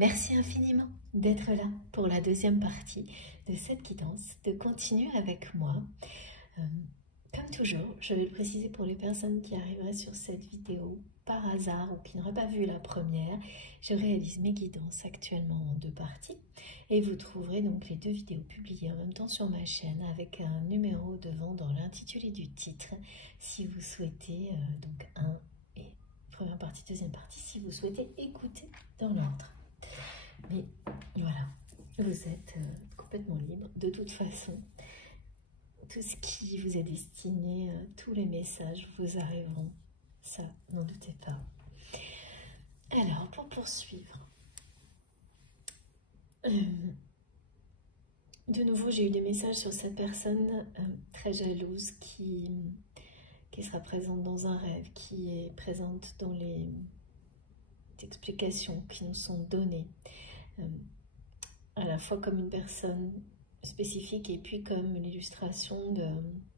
Merci infiniment d'être là pour la deuxième partie de cette guidance, de continuer avec moi. Comme toujours, je vais le préciser pour les personnes qui arriveraient sur cette vidéo par hasard ou qui n'auraient pas vu la première, je réalise mes guidances actuellement en 2 parties et vous trouverez donc les 2 vidéos publiées en même temps sur ma chaîne avec un numéro devant dans l'intitulé du titre si vous souhaitez, donc 1 et première partie, deuxième partie, si vous souhaitez écouter dans l'ordre. Mais voilà, vous êtes complètement libre. De toute façon, tout ce qui vous est destiné, tous les messages vous arriveront. Ça, n'en doutez pas. Alors, pour poursuivre, de nouveau, j'ai eu des messages sur cette personne très jalouse qui sera présente dans un rêve, qui est présente dans les explications qui nous sont données. À la fois comme une personne spécifique et puis comme l'illustration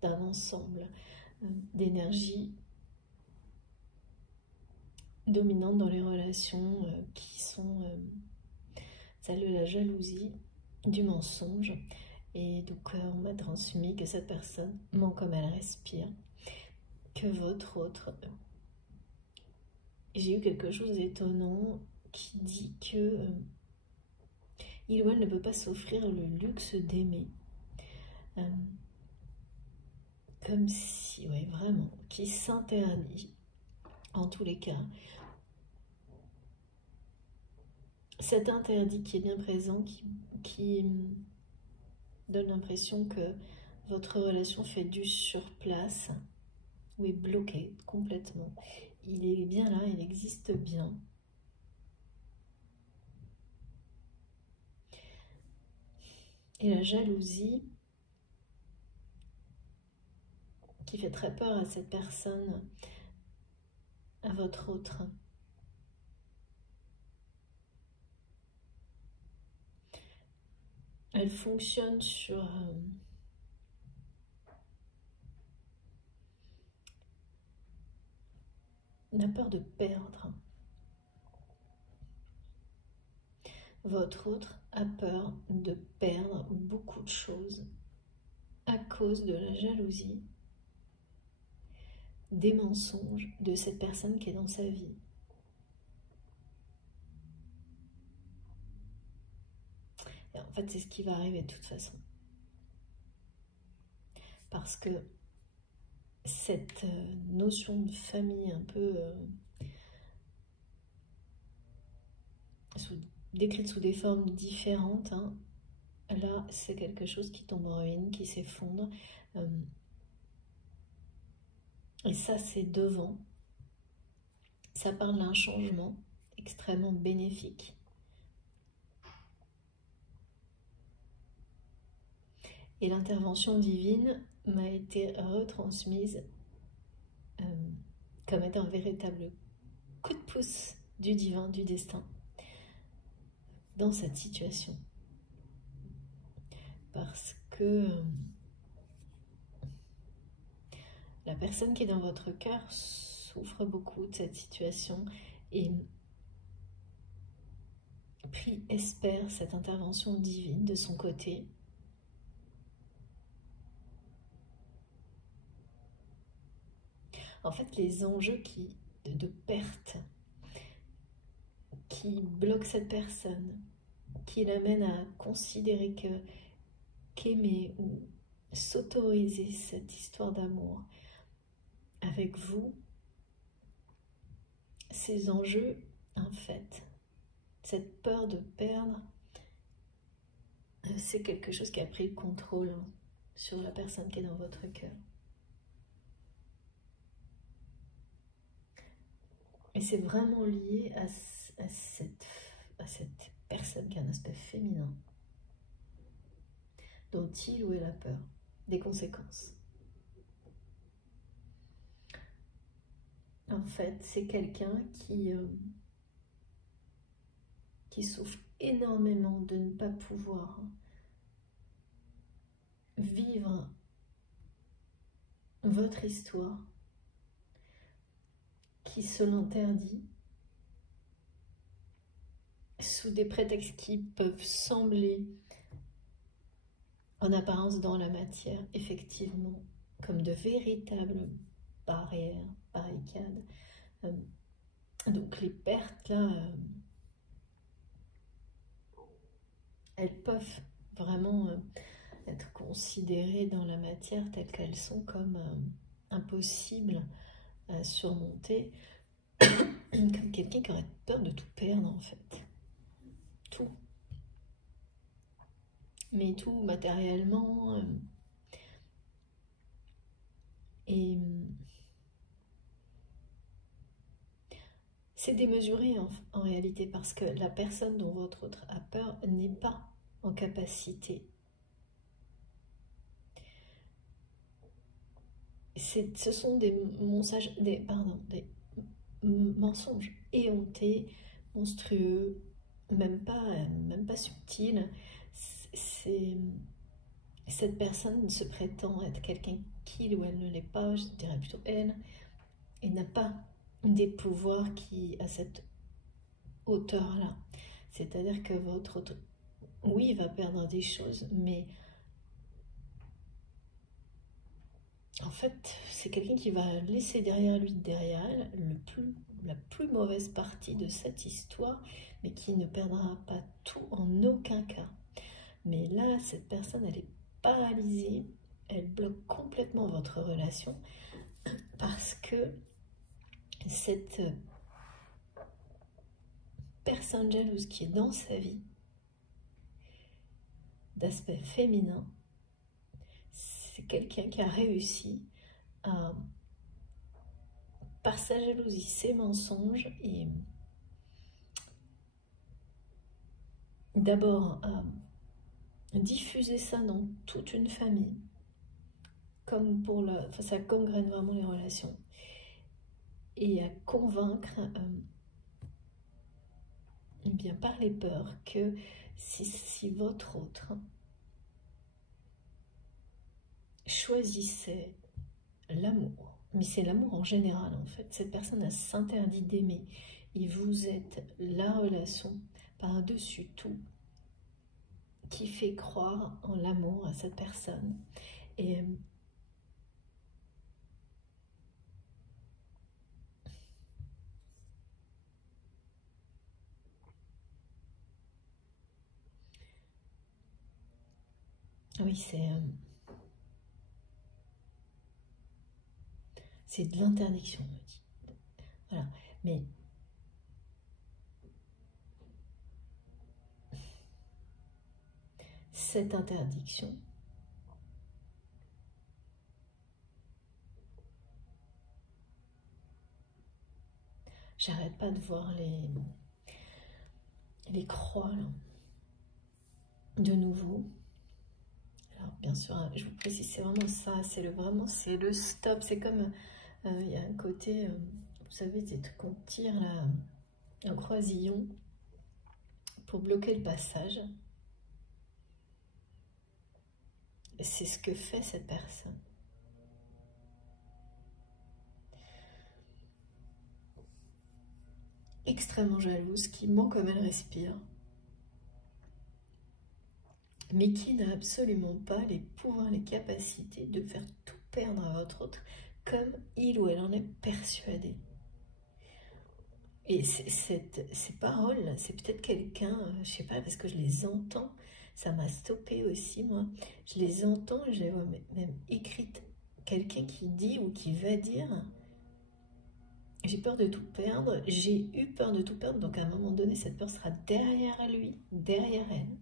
d'un ensemble d'énergies dominantes dans les relations qui sont celles de la jalousie, du mensonge. Et donc on m'a transmis que cette personne ment comme elle respire, que votre autre... J'ai eu quelque chose d'étonnant qui dit que il ou elle ne peut pas s'offrir le luxe d'aimer. Comme si, ouais, vraiment, qui s'interdit, en tous les cas. Cet interdit qui est bien présent, qui donne l'impression que votre relation fait du surplace, ou est bloquée complètement. Il est bien là, il existe bien. Et la jalousie, qui fait très peur à cette personne, à votre autre. Elle fonctionne sur la peur de perdre. Votre autre a peur de perdre beaucoup de choses à cause de la jalousie, des mensonges de cette personne qui est dans sa vie. Et en fait, c'est ce qui va arriver de toute façon. Parce que cette notion de famille un peu décrite sous des formes différentes, hein, là, c'est quelque chose qui tombe en ruine, qui s'effondre. Et ça, c'est devant. Ça parle d'un changement extrêmement bénéfique. Et l'intervention divine m'a été retransmise comme étant un véritable coup de pouce du divin, du destin, dans cette situation. Parce que la personne qui est dans votre cœur souffre beaucoup de cette situation et prie, espère cette intervention divine de son côté. En fait, les enjeux de perte qui bloquent cette personne, qui l'amènent à considérer qu'aimer ou s'autoriser cette histoire d'amour avec vous, ces enjeux, en fait, cette peur de perdre, c'est quelque chose qui a pris le contrôle sur la personne qui est dans votre cœur. Et c'est vraiment lié à cette personne qui a un aspect féminin, dont il ou elle a peur des conséquences. En fait, c'est quelqu'un qui souffre énormément de ne pas pouvoir vivre votre histoire, qui se l'interdit, sous des prétextes qui peuvent sembler en apparence dans la matière, effectivement, comme de véritables barrières, barricades. Donc les pertes là, elles peuvent vraiment être considérées dans la matière telles qu'elles sont comme impossibles à surmonter, comme quelqu'un qui aurait peur de tout perdre en fait. Tout. Mais tout matériellement. Et c'est démesuré en réalité parce que la personne dont votre autre a peur n'est pas en capacité. Ce sont des mensonges éhontés, monstrueux, même pas subtils. Cette personne se prétend être quelqu'un qu'il ou elle ne l'est pas, je dirais plutôt elle, et n'a pas des pouvoirs qui à cette hauteur-là. C'est-à-dire que votre autre, oui, il va perdre des choses, mais en fait, c'est quelqu'un qui va laisser derrière lui, derrière elle, la plus mauvaise partie de cette histoire, mais qui ne perdra pas tout en aucun cas. Mais là, cette personne, elle est paralysée, elle bloque complètement votre relation parce que cette personne jalouse qui est dans sa vie, d'aspect féminin, c'est quelqu'un qui a réussi à, par sa jalousie, ses mensonges, et d'abord à diffuser ça dans toute une famille, comme pour ça gangrène vraiment les relations, et à convaincre bien par les peurs que si votre autre choisissait l'amour, mais c'est l'amour en général en fait, cette personne s'interdit d'aimer et vous êtes la relation par-dessus tout qui fait croire en l'amour à cette personne. Et oui, c'est de l'interdiction, on me dit. Voilà, mais cette interdiction, j'arrête pas de voir les croix là, de nouveau. Alors bien sûr, je vous précise, c'est vraiment ça, c'est le stop. C'est comme il y a un côté, vous savez, c'est qu'on tire là, un croisillon pour bloquer le passage. C'est ce que fait cette personne. Extrêmement jalouse, qui ment comme elle respire, mais qui n'a absolument pas les pouvoirs, les capacités de faire tout perdre à votre autre, comme il ou elle en est persuadé. Et ces paroles, c'est peut-être quelqu'un, je sais pas, parce que je les entends, ça m'a stoppé aussi, moi. Je les entends, je les vois même écrites. Quelqu'un qui dit ou qui va dire, j'ai peur de tout perdre, j'ai eu peur de tout perdre, donc à un moment donné, cette peur sera derrière lui, derrière elle.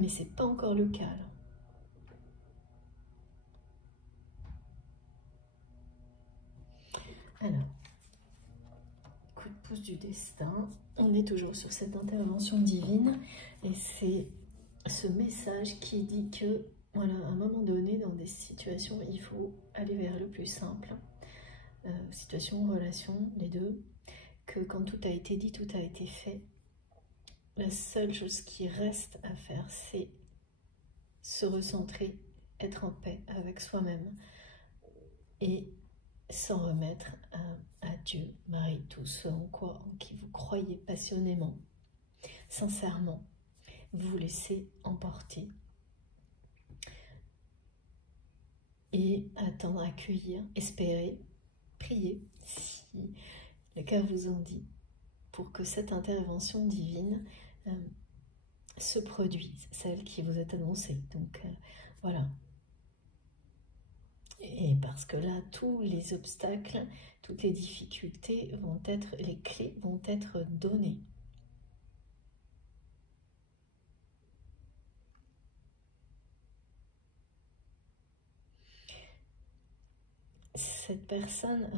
Mais c'est pas encore le cas, là. Alors, coup de pouce du destin, on est toujours sur cette intervention divine et c'est ce message qui dit que, voilà, à un moment donné, dans des situations, il faut aller vers le plus simple, situation, relation, les deux, que quand tout a été dit, tout a été fait, la seule chose qui reste à faire, c'est se recentrer, être en paix avec soi-même et s'en remettre à Dieu, Marie, tout ce en qui vous croyez passionnément, sincèrement, vous laissez emporter et attendre, accueillir, espérer, prier, si le cœur vous en dit, pour que cette intervention divine se produise, celle qui vous est annoncée. Donc voilà. Et parce que là, tous les obstacles, toutes les difficultés vont être, les clés vont être données. Cette personne...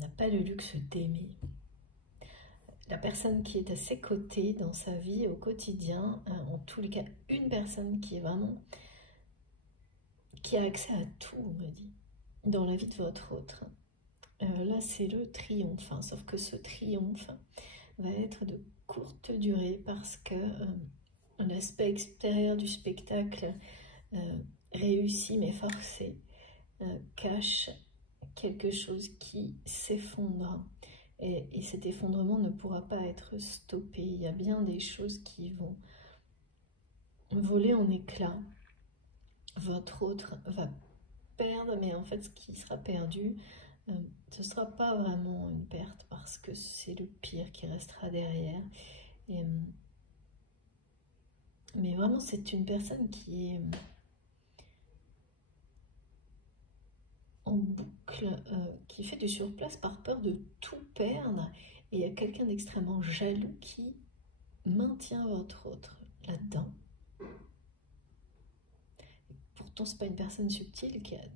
n'a pas le luxe d'aimer. La personne qui est à ses côtés dans sa vie au quotidien, en tous les cas, une personne qui est vraiment, qui a accès à tout, on me dit, dans la vie de votre autre. Là, c'est le triomphe, hein, sauf que ce triomphe va être de courte durée parce que l'aspect extérieur du spectacle réussi mais forcé cache quelque chose qui s'effondre. Et cet effondrement ne pourra pas être stoppé. Il y a bien des choses qui vont voler en éclats. Votre autre va perdre, mais en fait, ce qui sera perdu, ce ne sera pas vraiment une perte parce que c'est le pire qui restera derrière. Mais vraiment, c'est une personne qui est en boucle, qui fait du surplace par peur de tout perdre. Et il y a quelqu'un d'extrêmement jaloux qui maintient votre autre là-dedans. Pourtant, c'est pas une personne subtile, qui a un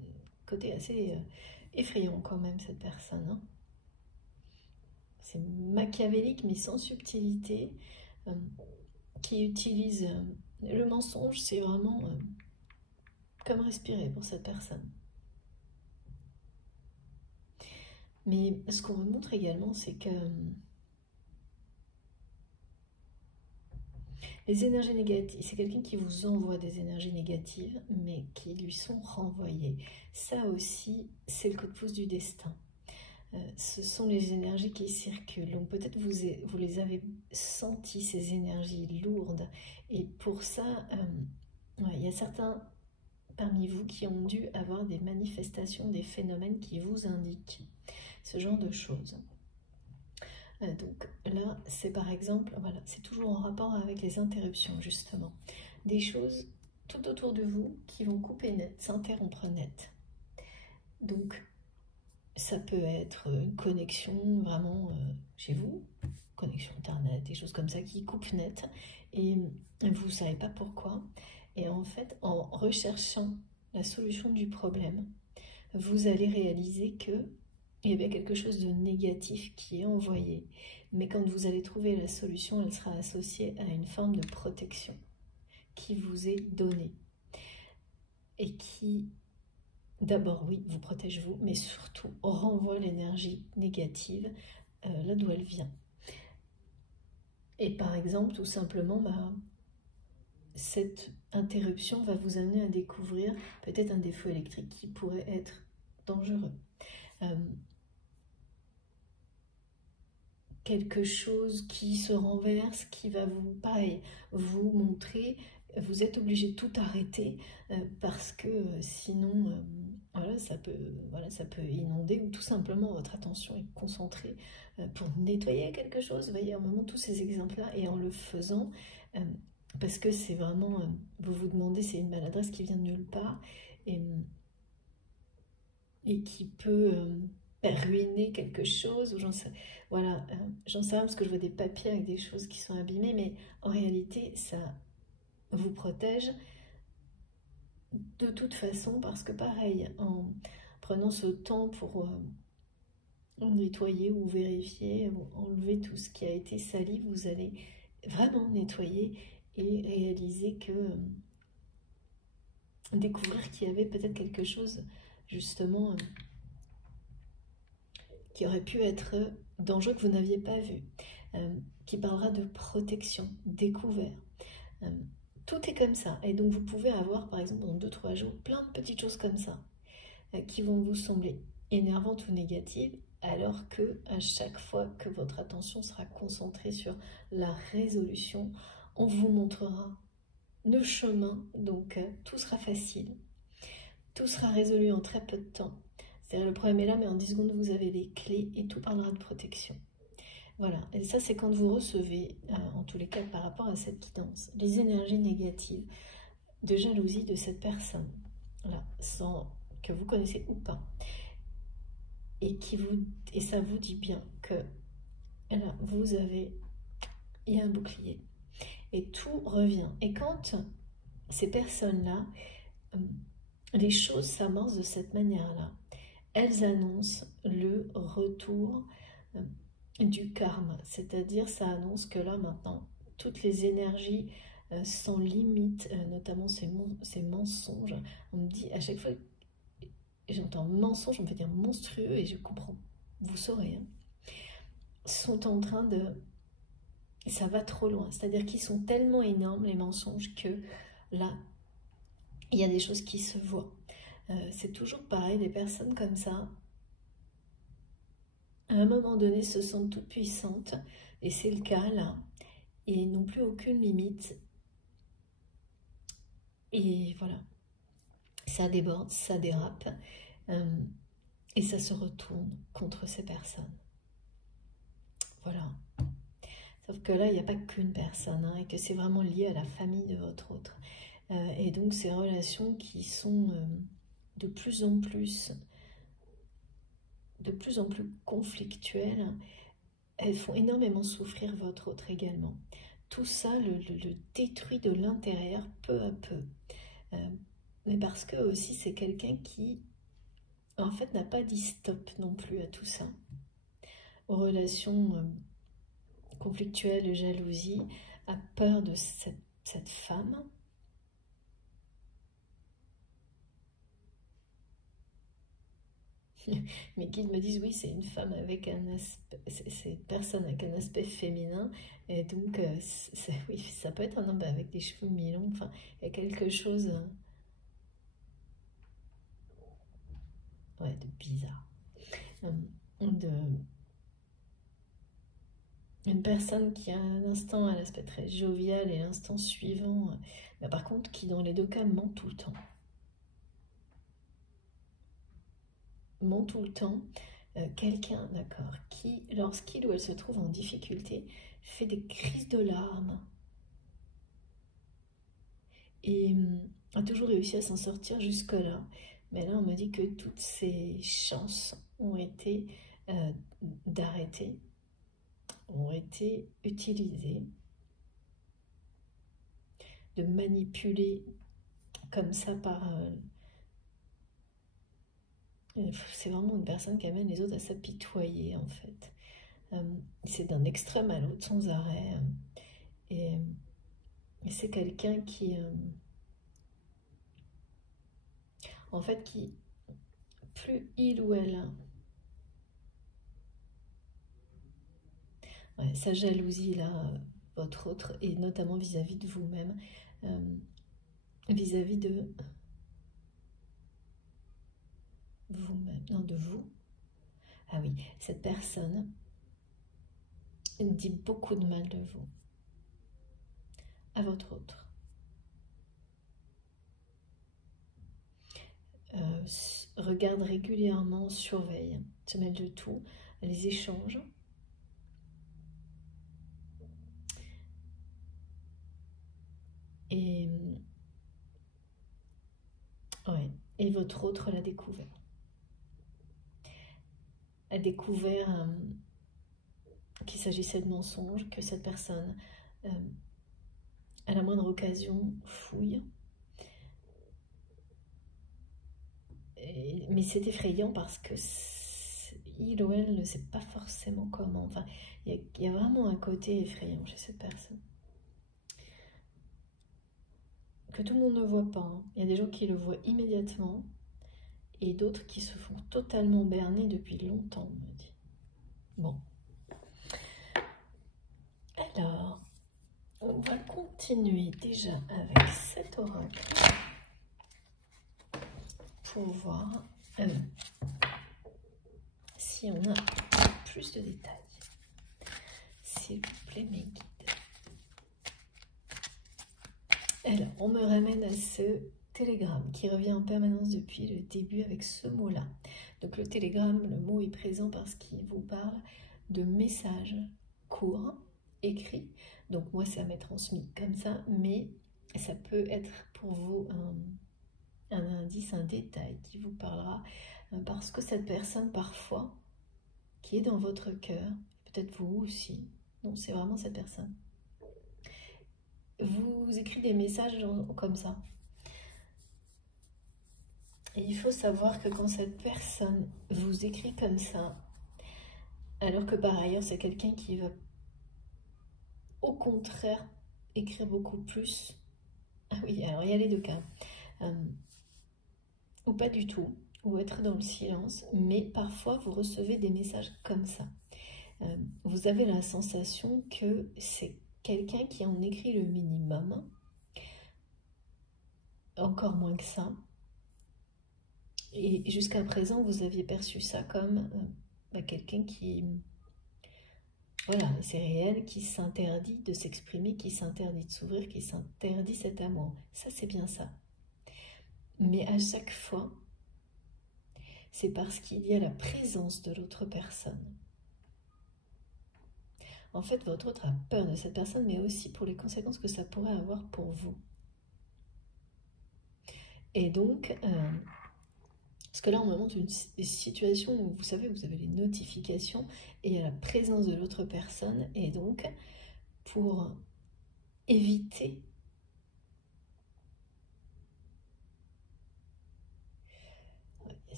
côté assez effrayant quand même, cette personne. Hein. C'est machiavélique, mais sans subtilité, qui utilise le mensonge, c'est vraiment comme respirer pour cette personne. Mais ce qu'on me montre également, c'est que les énergies négatives, c'est quelqu'un qui vous envoie des énergies négatives, mais qui lui sont renvoyées. Ça aussi, c'est le coup de pouce du destin. Ce sont les énergies qui circulent. Donc peut-être vous les avez senties, ces énergies lourdes. Et pour ça, il y a certains parmi vous qui ont dû avoir des manifestations, des phénomènes qui vous indiquent ce genre de choses. Donc là, c'est par exemple, voilà, c'est toujours en rapport avec les interruptions, justement. Des choses tout autour de vous qui vont couper net, s'interrompre net. Donc, ça peut être une connexion vraiment chez vous, connexion internet, des choses comme ça qui coupent net, et vous ne savez pas pourquoi. Et en fait, en recherchant la solution du problème, vous allez réaliser que il y avait quelque chose de négatif qui est envoyé. Mais quand vous allez trouver la solution, elle sera associée à une forme de protection qui vous est donnée. Et qui, d'abord, oui, vous protège vous, mais surtout renvoie l'énergie négative là d'où elle vient. Et par exemple, tout simplement, cette interruption va vous amener à découvrir peut-être un défaut électrique qui pourrait être dangereux. Quelque chose qui se renverse, qui va vous, pareil, vous montrer, vous êtes obligé de tout arrêter parce que sinon, ça peut inonder ou tout simplement votre attention est concentrée pour nettoyer quelque chose. Vous voyez, à un moment, tous ces exemples-là, et en le faisant, parce que c'est vraiment, vous vous demandez, c'est une maladresse qui vient de nulle part et qui peut ruiner quelque chose, ou j'en sais rien parce que je vois des papiers avec des choses qui sont abîmées, mais en réalité ça vous protège de toute façon, parce que pareil, en prenant ce temps pour nettoyer ou vérifier, ou enlever tout ce qui a été sali, vous allez vraiment nettoyer et réaliser que découvrir qu'il y avait peut-être quelque chose justement qui aurait pu être dangereux que vous n'aviez pas vu. qui parlera de protection, découvert. Tout est comme ça. Et donc vous pouvez avoir, par exemple, dans 2-3 jours, plein de petites choses comme ça, qui vont vous sembler énervantes ou négatives, alors que à chaque fois que votre attention sera concentrée sur la résolution, on vous montrera le chemin, donc tout sera facile, tout sera résolu en très peu de temps. C'est-à-dire le problème est là, mais en 10 secondes, vous avez les clés et tout parlera de protection. Voilà, et ça c'est quand vous recevez, en tous les cas par rapport à cette guidance, les énergies négatives de jalousie de cette personne, là, sans que vous connaissez ou pas, et ça vous dit bien que là, il y a un bouclier, et tout revient. Et quand ces personnes-là, les choses s'amorcent de cette manière-là, elles annoncent le retour du karma, c'est-à-dire ça annonce que là maintenant, toutes les énergies sans limite, notamment ces mensonges, on me dit à chaque fois, j'entends mensonge, on me fait dire monstrueux, et je comprends, vous saurez, hein, sont en train de... Ça va trop loin, c'est-à-dire qu'ils sont tellement énormes, les mensonges, que là, il y a des choses qui se voient. C'est toujours pareil, les personnes comme ça, à un moment donné, se sentent toutes puissantes, et c'est le cas là, et n'ont plus aucune limite. Et voilà, ça déborde, ça dérape, et ça se retourne contre ces personnes. Voilà. Sauf que là, il n'y a pas qu'une personne, hein, et que c'est vraiment lié à la famille de votre autre. Et donc, ces relations qui sont de plus en plus conflictuelles, elles font énormément souffrir votre autre également. Tout ça le détruit de l'intérieur peu à peu. Mais parce que aussi, c'est quelqu'un qui, en fait, n'a pas dit stop non plus à tout ça. Aux relations conflictuelles, de jalousie, a peur de cette femme. Mes guides me disent oui, c'est une femme avec un aspect, c'est une personne avec un aspect féminin, et donc oui, ça peut être un homme avec des cheveux mi-longs, enfin, il y a quelque chose ouais, de bizarre, une personne qui a un instant à l'aspect très jovial et l'instant suivant, mais par contre qui dans les deux cas ment tout le temps. Ment tout le temps, quelqu'un, d'accord, qui, lorsqu'il ou elle se trouve en difficulté, fait des crises de larmes et a toujours réussi à s'en sortir jusque-là. Mais là, on me dit que toutes ces chances ont été d'arrêter, ont été utilisées, de manipuler comme ça par... c'est vraiment une personne qui amène les autres à s'apitoyer, en fait. C'est d'un extrême à l'autre sans arrêt. Et c'est quelqu'un qui... en fait, qui... Plus il ou elle... ouais, sa jalousie, là, votre autre, et notamment vis-à-vis de vous-même, vis-à-vis de... vous-même, non, de vous. Ah oui, cette personne dit beaucoup de mal de vous à votre autre. Regarde régulièrement, surveille, se mêle de tout, les échanges. Et ouais, et votre autre l'a découvert. A découvert qu'il s'agissait de mensonges, que cette personne, à la moindre occasion, fouille. Mais c'est effrayant parce que il ou elle ne sait pas forcément comment. Enfin, il y a vraiment un côté effrayant chez cette personne. Que tout le monde ne voit pas. Hein. Il y a des gens qui le voient immédiatement et d'autres qui se font totalement berner depuis longtemps, on me dit. Bon. Alors, on va continuer déjà avec cet oracle pour voir si on a plus de détails. S'il vous plaît, mes guides. Alors, on me ramène à ce télégramme qui revient en permanence depuis le début avec ce mot-là. Donc le télégramme, le mot est présent parce qu'il vous parle de messages courts, écrits. Donc moi, ça m'est transmis comme ça, mais ça peut être pour vous un indice, un détail qui vous parlera parce que cette personne, parfois, qui est dans votre cœur, peut-être vous aussi, non, c'est vraiment cette personne, vous écrit des messages comme ça. Et il faut savoir que quand cette personne vous écrit comme ça, alors que par ailleurs c'est quelqu'un qui va au contraire écrire beaucoup plus, ah oui, alors il y a les deux cas, ou pas du tout, ou être dans le silence, mais parfois vous recevez des messages comme ça. Vous avez la sensation que c'est quelqu'un qui en écrit le minimum, encore moins que ça, et jusqu'à présent vous aviez perçu ça comme quelqu'un qui, voilà, c'est réel, qui s'interdit de s'exprimer, qui s'interdit de s'ouvrir, qui s'interdit cet amour. Ça, c'est bien ça. Mais à chaque fois, c'est parce qu'il y a la présence de l'autre personne. En fait, votre autre a peur de cette personne, mais aussi pour les conséquences que ça pourrait avoir pour vous. Et donc, parce que là, on me montre une situation où, vous savez, vous avez les notifications et il y a la présence de l'autre personne. Et donc, pour éviter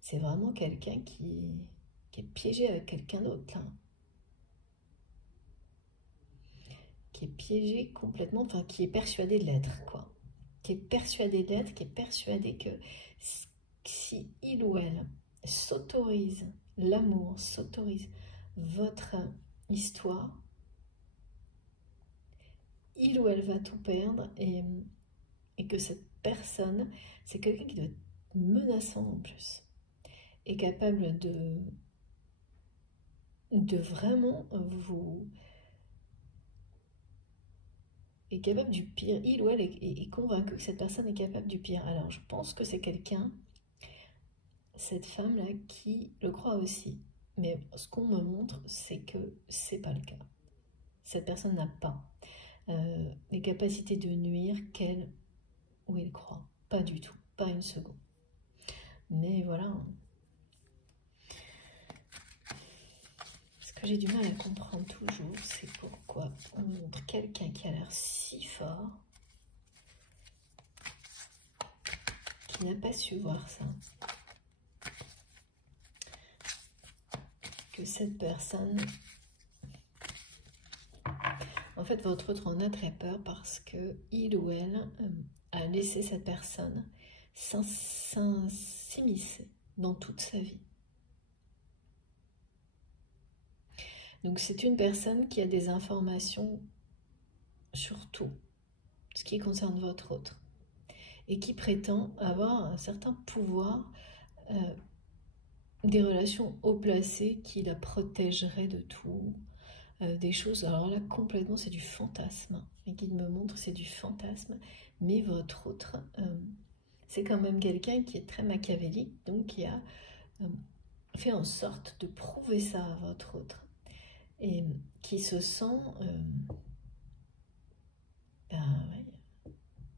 c'est vraiment quelqu'un qui est piégé avec quelqu'un d'autre, là. Qui est piégé complètement, enfin, qui est persuadé de l'être, quoi. Qui est persuadé de l'être, qui est persuadé que si il ou elle s'autorise l'amour, s'autorise votre histoire, il ou elle va tout perdre et que cette personne, c'est quelqu'un qui doit être menaçant en plus, est capable de vraiment vous... est capable du pire. Il ou elle est convaincu que cette personne est capable du pire. Alors je pense que c'est quelqu'un, cette femme-là, qui le croit aussi. Mais ce qu'on me montre, c'est que c'est pas le cas. Cette personne n'a pas les capacités de nuire qu'elle ou il croit. Pas du tout, pas une seconde. Mais voilà. Ce que j'ai du mal à comprendre toujours, c'est pourquoi on montre quelqu'un qui a l'air si fort, qui n'a pas su voir ça. Que cette personne... En fait, votre autre en a très peur parce que il ou elle a laissé cette personne s'immiscer dans toute sa vie. Donc c'est une personne qui a des informations sur tout, ce qui concerne votre autre, et qui prétend avoir un certain pouvoir, des relations haut placées qui la protégeraient de tout, des choses, alors là complètement c'est du fantasme, les guides me montrent c'est du fantasme, mais votre autre, c'est quand même quelqu'un qui est très machiavélique, donc qui a fait en sorte de prouver ça à votre autre, et qui se sent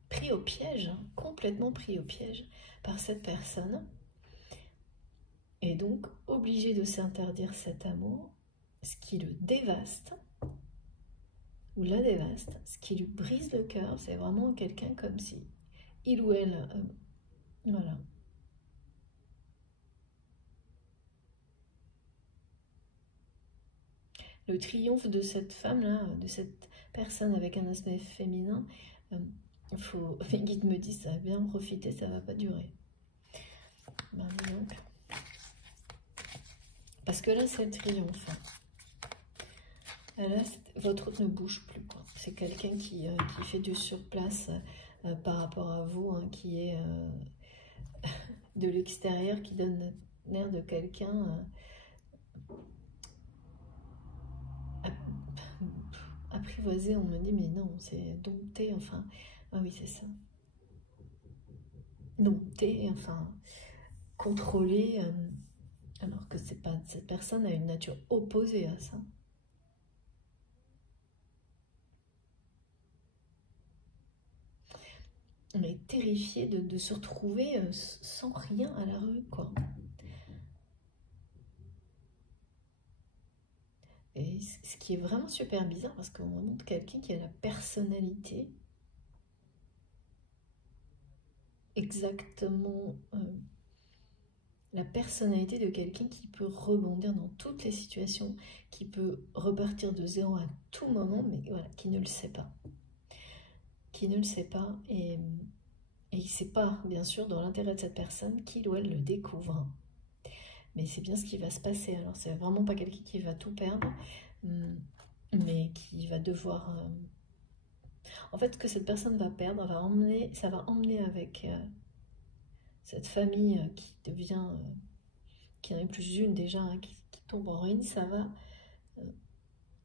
pris au piège, complètement pris au piège par cette personne, et donc obligé de s'interdire cet amour, ce qui le dévaste, ou la dévaste, ce qui lui brise le cœur. C'est vraiment quelqu'un comme si il ou elle, voilà. Le triomphe de cette femme-là, de cette personne avec un aspect féminin, les guides me disent, ça va bien profiter, ça va pas durer. Ben, donc. Parce que là, c'est le triomphe. Là, votre autre ne bouge plus, quoi. C'est quelqu'un qui fait du surplace par rapport à vous, hein, qui est de l'extérieur, qui donne l'air de quelqu'un apprivoisé. On me dit, mais non, c'est dompté, enfin... Ah oui, c'est ça. Dompté, enfin, contrôlé, alors que c'est pas... Cette personne a une nature opposée à ça. On est terrifié de se retrouver sans rien à la rue, quoi. Et ce qui est vraiment super bizarre, parce qu'on montre quelqu'un qui a la personnalité exactement... la personnalité de quelqu'un qui peut rebondir dans toutes les situations, qui peut repartir de zéro à tout moment, mais voilà, qui ne le sait pas. Qui ne le sait pas, et il ne sait pas, bien sûr, dans l'intérêt de cette personne, qu'il ou elle le découvre. Mais c'est bien ce qui va se passer. Alors, c'est vraiment pas quelqu'un qui va tout perdre, mais qui va devoir... En fait, ce que cette personne va perdre, ça va emmener avec cette famille qui devient... qui en est plus une déjà, hein, qui tombe en ruine, ça va...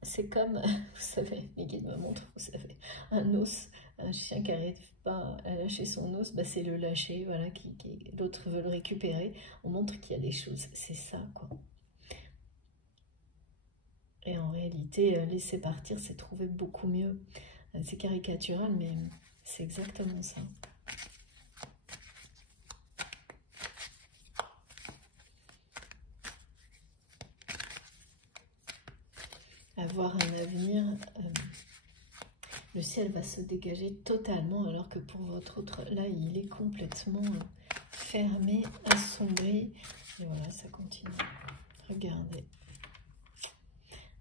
c'est comme, vous savez, les guides me montrent, vous savez, un os, un chien qui n'arrive pas à lâcher son os, bah c'est le lâcher, voilà, l'autre veut le récupérer. On montre qu'il y a des choses, c'est ça, quoi. Et en réalité, laisser partir, c'est trouver beaucoup mieux. C'est caricatural, mais c'est exactement ça. Avoir un avenir, le ciel va se dégager totalement, alors que pour votre autre, là, il est complètement fermé, assombri. Et voilà, ça continue. Regardez.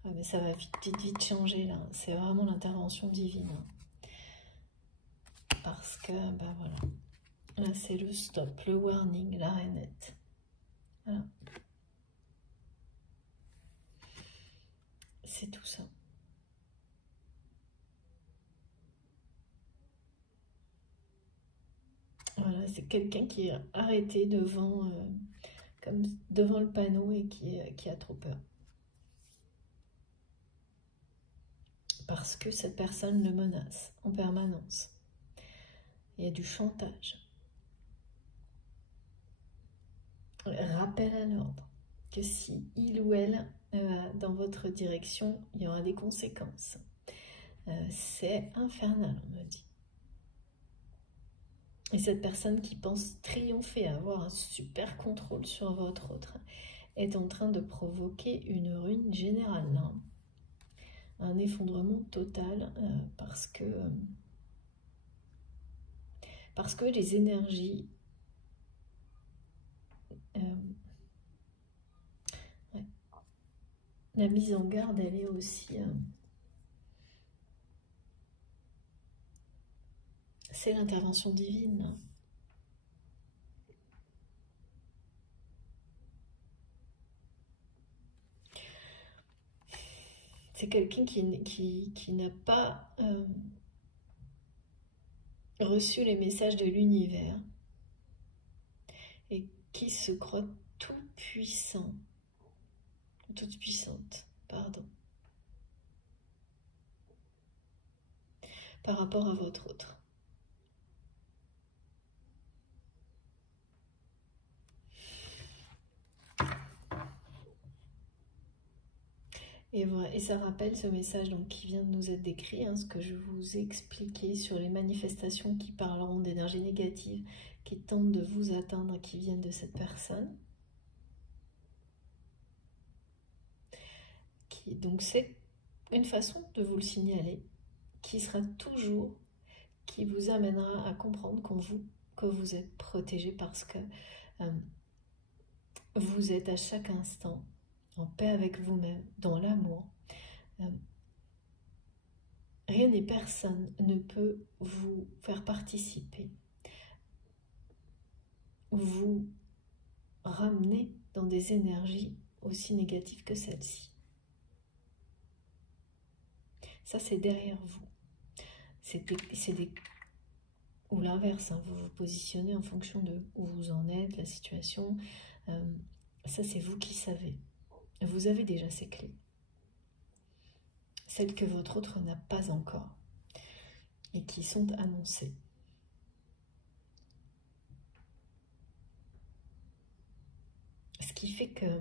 Ah, mais ça va vite changer, là. C'est vraiment l'intervention divine. Parce que, ben voilà. Là, c'est le stop, le warning, l'arrêt net. Voilà. C'est tout ça. Voilà, c'est quelqu'un qui est arrêté devant, comme devant le panneau et qui a trop peur. Parce que cette personne le menace en permanence. Il y a du chantage. Rappel à l'ordre que si il ou elle dans votre direction, il y aura des conséquences. C'est infernal, on me dit. Et cette personne qui pense triompher, avoir un super contrôle sur votre autre, est en train de provoquer une ruine générale, hein. Un effondrement total, parce que les énergies ouais. La mise en garde, elle est aussi c'est l'intervention divine, hein. C'est quelqu'un qui n'a pas reçu les messages de l'univers et qui se croit tout puissant, toute puissante, pardon, par rapport à votre autre. Et voilà, et ça rappelle ce message donc, qui vient de nous être décrit, hein, ce que je vous ai expliqué sur les manifestations qui parleront d'énergie négative, qui tentent de vous atteindre, qui viennent de cette personne. Donc c'est une façon de vous le signaler, qui sera toujours, qui vous amènera à comprendre que vous êtes protégé parce que vous êtes à chaque instant en paix avec vous-même, dans l'amour. Rien et personne ne peut vous faire participer, vous ramener dans des énergies aussi négatives que celle-ci. Ça, c'est derrière vous. Ou l'inverse, hein, vous vous positionnez en fonction de où vous en êtes, la situation. Ça, c'est vous qui savez. Vous avez déjà ces clés. Celles que votre autre n'a pas encore et qui sont annoncées. Ce qui fait que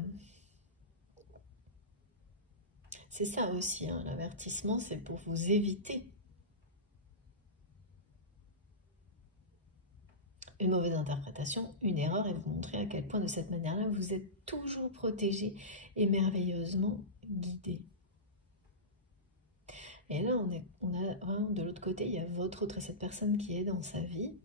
c'est ça aussi, hein, l'avertissement, c'est pour vous éviter une mauvaise interprétation, une erreur, et vous montrer à quel point de cette manière-là, vous êtes toujours protégé et merveilleusement guidé. Et là, on a vraiment de l'autre côté, il y a votre autre et cette personne qui est dans sa vie.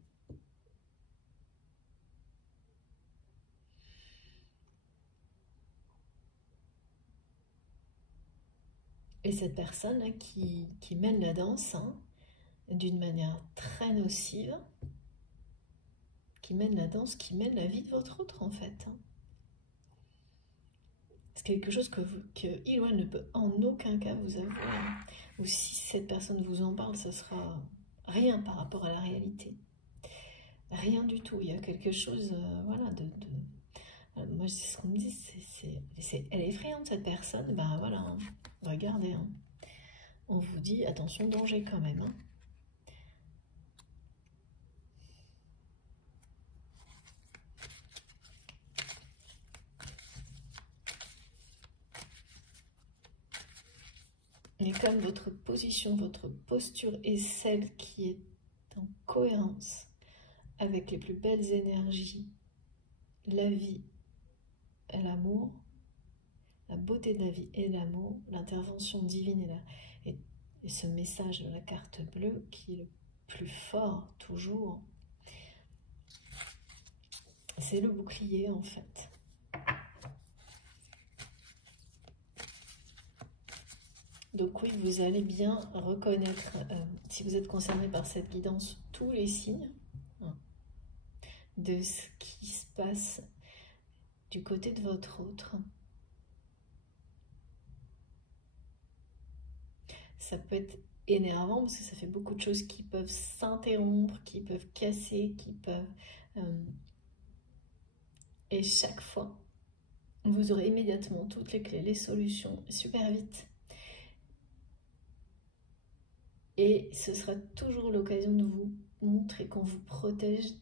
Et cette personne-là qui mène la danse, hein, d'une manière très nocive, qui mène la danse, qui mène la vie de votre autre en fait. Hein. C'est quelque chose que il ou elle ne peut en aucun cas vous avouer. Hein. Ou si cette personne vous en parle, ce sera rien par rapport à la réalité. Rien du tout. Il y a quelque chose, voilà, moi, c'est ce qu'on me dit, elle est effrayante cette personne. Ben voilà, hein. Regardez, hein. On vous dit attention, danger quand même. Hein. Et comme votre position, votre posture est celle qui est en cohérence avec les plus belles énergies, la vie et l'amour, la beauté de la vie et l'amour, l'intervention divine et ce message de la carte bleue qui est le plus fort toujours, c'est le bouclier en fait. Donc oui, vous allez bien reconnaître, si vous êtes concerné par cette guidance, tous les signes hein, de ce qui se passe du côté de votre autre. Ça peut être énervant parce que ça fait beaucoup de choses qui peuvent s'interrompre, qui peuvent casser, qui peuvent... et chaque fois, vous aurez immédiatement toutes les clés, les solutions, super vite. Et ce sera toujours l'occasion de vous montrer qu'on vous protège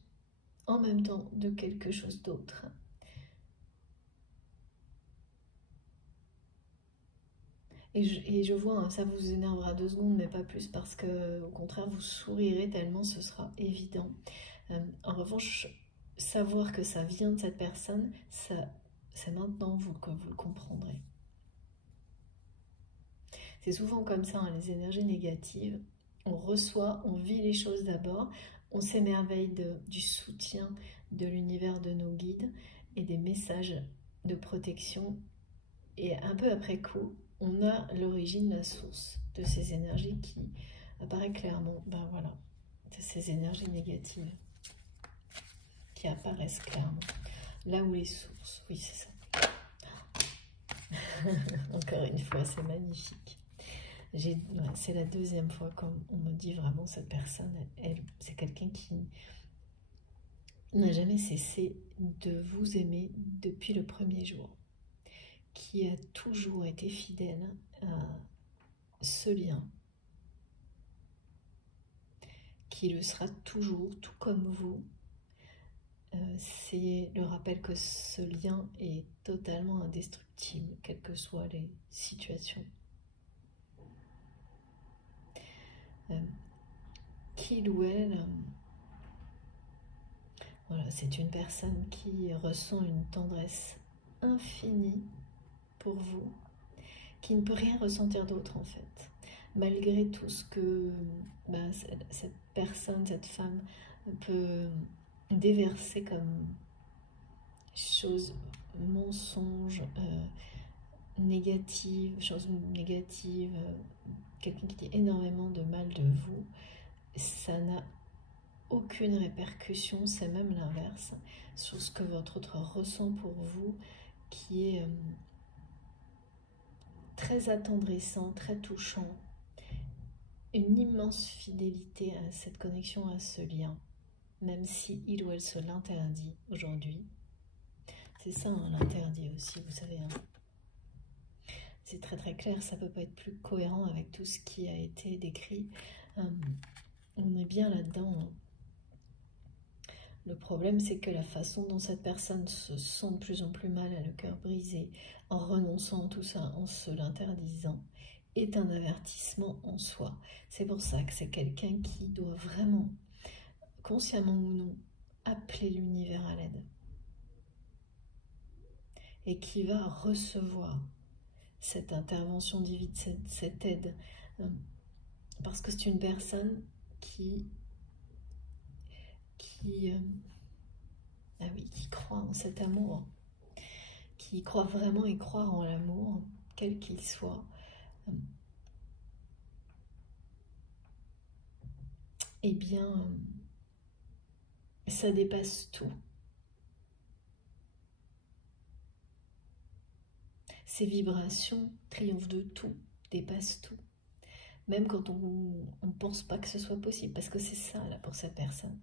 en même temps de quelque chose d'autre. Et je vois, hein, ça vous énervera 2 secondes, mais pas plus, parce que au contraire, vous sourirez tellement ce sera évident. En revanche, savoir que ça vient de cette personne, c'est maintenant que vous le comprendrez. C'est souvent comme ça, hein, les énergies négatives. On reçoit, on vit les choses d'abord, on s'émerveille du soutien de l'univers de nos guides et des messages de protection. Et un peu après coup, on a l'origine, la source de ces énergies qui apparaît clairement. Ben voilà, de ces énergies négatives qui apparaissent clairement. Là où les sources, oui c'est ça. Encore une fois, c'est magnifique. C'est la 2e fois qu'on me dit vraiment cette personne, c'est quelqu'un qui n'a jamais cessé de vous aimer depuis le premier jour, qui a toujours été fidèle à ce lien, qui le sera toujours, tout comme vous. C'est le rappel que ce lien est totalement indestructible, quelles que soient les situations. Qu'il ou elle, voilà, c'est une personne qui ressent une tendresse infinie pour vous, qui ne peut rien ressentir d'autre en fait, malgré tout ce que cette personne, cette femme peut déverser comme choses, mensonges, choses négatives, quelqu'un qui dit énormément de mal de vous, ça n'a aucune répercussion, c'est même l'inverse, sur ce que votre autre ressent pour vous, qui est très attendrissant, très touchant, une immense fidélité à cette connexion, à ce lien, même si il ou elle se l'interdit aujourd'hui. C'est ça, hein, l'interdit aussi, vous savez. Hein. C'est très très clair, ça ne peut pas être plus cohérent avec tout ce qui a été décrit. On est bien là-dedans. Hein. Le problème, c'est que la façon dont cette personne se sent de plus en plus mal, a le cœur brisé, en renonçant à tout ça, en se l'interdisant, est un avertissement en soi. C'est pour ça que c'est quelqu'un qui doit vraiment, consciemment ou non, appeler l'univers à l'aide. Et qui va recevoir cette intervention divine, cette aide. Parce que c'est une personne qui croit en cet amour, qui croit vraiment et croire en l'amour, quel qu'il soit. Eh bien, ça dépasse tout. Ces vibrations triomphent de tout, dépassent tout. Même quand on ne pense pas que ce soit possible, parce que c'est ça, là, pour cette personne.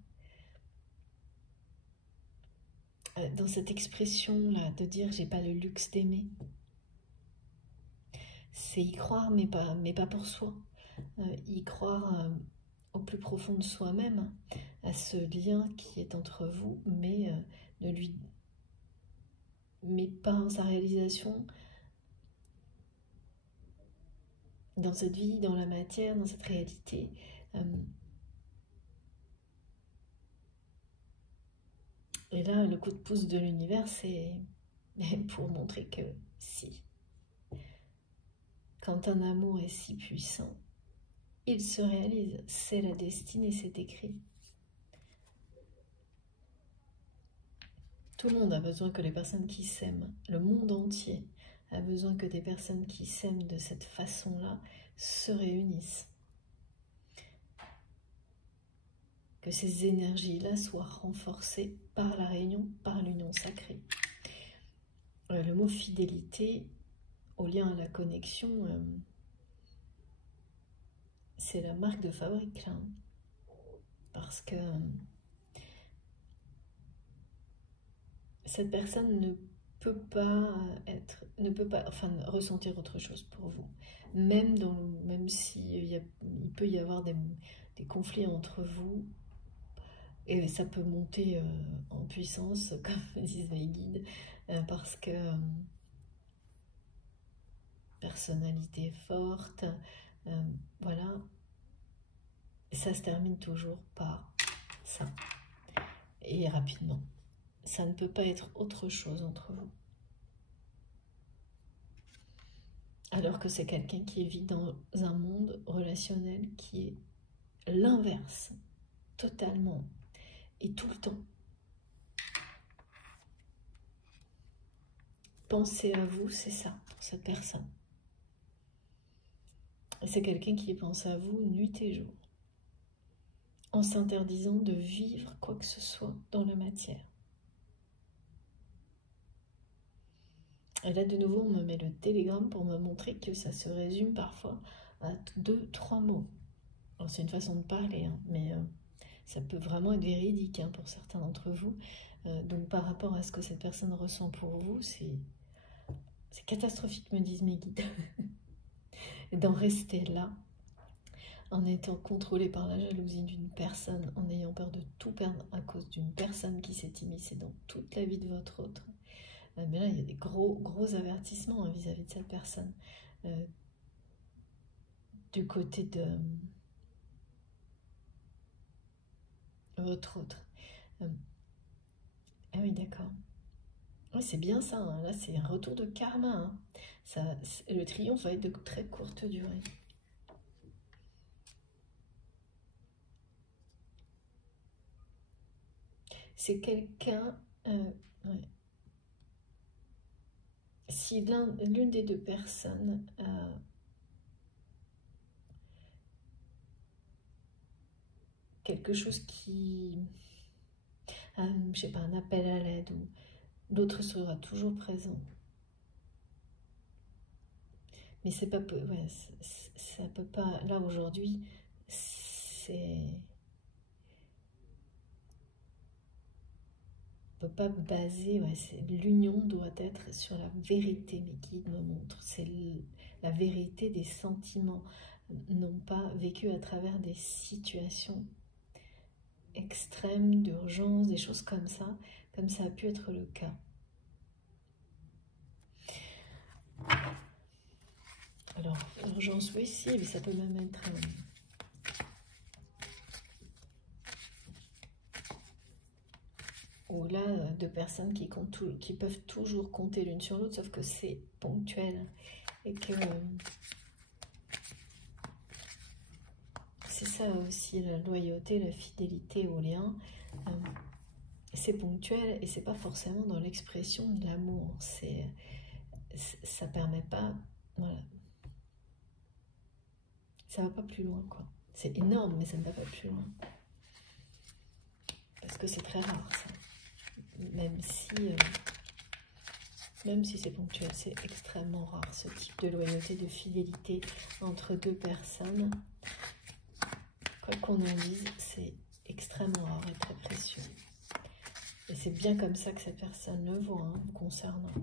Dans cette expression-là, de dire « j'ai pas le luxe d'aimer », c'est y croire, mais pas pour soi. Y croire au plus profond de soi-même, à ce lien qui est entre vous, mais pas en sa réalisation, dans cette vie, dans la matière, dans cette réalité. Et là, le coup de pouce de l'univers, c'est pour montrer que si, quand un amour est si puissant, il se réalise, c'est la destinée, c'est écrit. Tout le monde a besoin que les personnes qui s'aiment, le monde entier a besoin que des personnes qui s'aiment de cette façon-là se réunissent. Que ces énergies-là soient renforcées par la réunion, par l'union sacrée. Le mot fidélité, au lien à la connexion, c'est la marque de fabrique, là. Parce que cette personne ne peut pas ressentir autre chose pour vous. Même s'il peut y avoir des conflits entre vous, et ça peut monter en puissance, comme disent mes guides, parce que personnalité forte, voilà, ça se termine toujours par ça, et rapidement. Ça ne peut pas être autre chose entre vous. Alors que c'est quelqu'un qui vit dans un monde relationnel qui est l'inverse, totalement, et tout le temps. Penser à vous, c'est ça, pour cette personne. Et c'est quelqu'un qui pense à vous nuit et jour, en s'interdisant de vivre quoi que ce soit dans la matière. Et là, de nouveau, on me met le télégramme pour me montrer que ça se résume parfois à 2-3 mots. C'est une façon de parler, hein, mais ça peut vraiment être véridique hein, pour certains d'entre vous. Donc par rapport à ce que cette personne ressent pour vous, c'est catastrophique, me disent mes guides. D'en rester là, en étant contrôlé par la jalousie d'une personne, en ayant peur de tout perdre à cause d'une personne qui s'est immiscée dans toute la vie de votre autre. Mais là, il y a des gros avertissements vis-à-vis de cette personne. Du côté de votre autre. Ah oui, d'accord. Oui, c'est bien ça. Hein. Là, c'est un retour de karma. Hein. Le triomphe va être de très courte durée. C'est quelqu'un... ouais. Si l'une des deux personnes quelque chose qui... je sais pas, un appel à l'aide, ou l'autre sera toujours présent. Mais c'est pas... Ouais, ça peut pas... Là, aujourd'hui, peut pas baser, ouais, l'union doit être sur la vérité, mes guides me montrent, c'est la vérité des sentiments, non pas vécus à travers des situations extrêmes, d'urgence, des choses comme ça a pu être le cas. Alors, urgence, oui, si, mais ça peut même être... ou là, deux personnes qui peuvent toujours compter l'une sur l'autre, sauf que c'est ponctuel. Et que... c'est ça aussi, la loyauté, la fidélité au lien. C'est ponctuel et c'est pas forcément dans l'expression de l'amour. Ça permet pas... Voilà. Ça va pas plus loin, quoi. C'est énorme, mais ça ne va pas plus loin. Parce que c'est très rare, ça. Même si c'est ponctuel, c'est extrêmement rare, ce type de loyauté, de fidélité entre deux personnes. Quoi qu'on en dise, c'est extrêmement rare et très précieux. Et c'est bien comme ça que cette personne le voit, hein, vous concernant.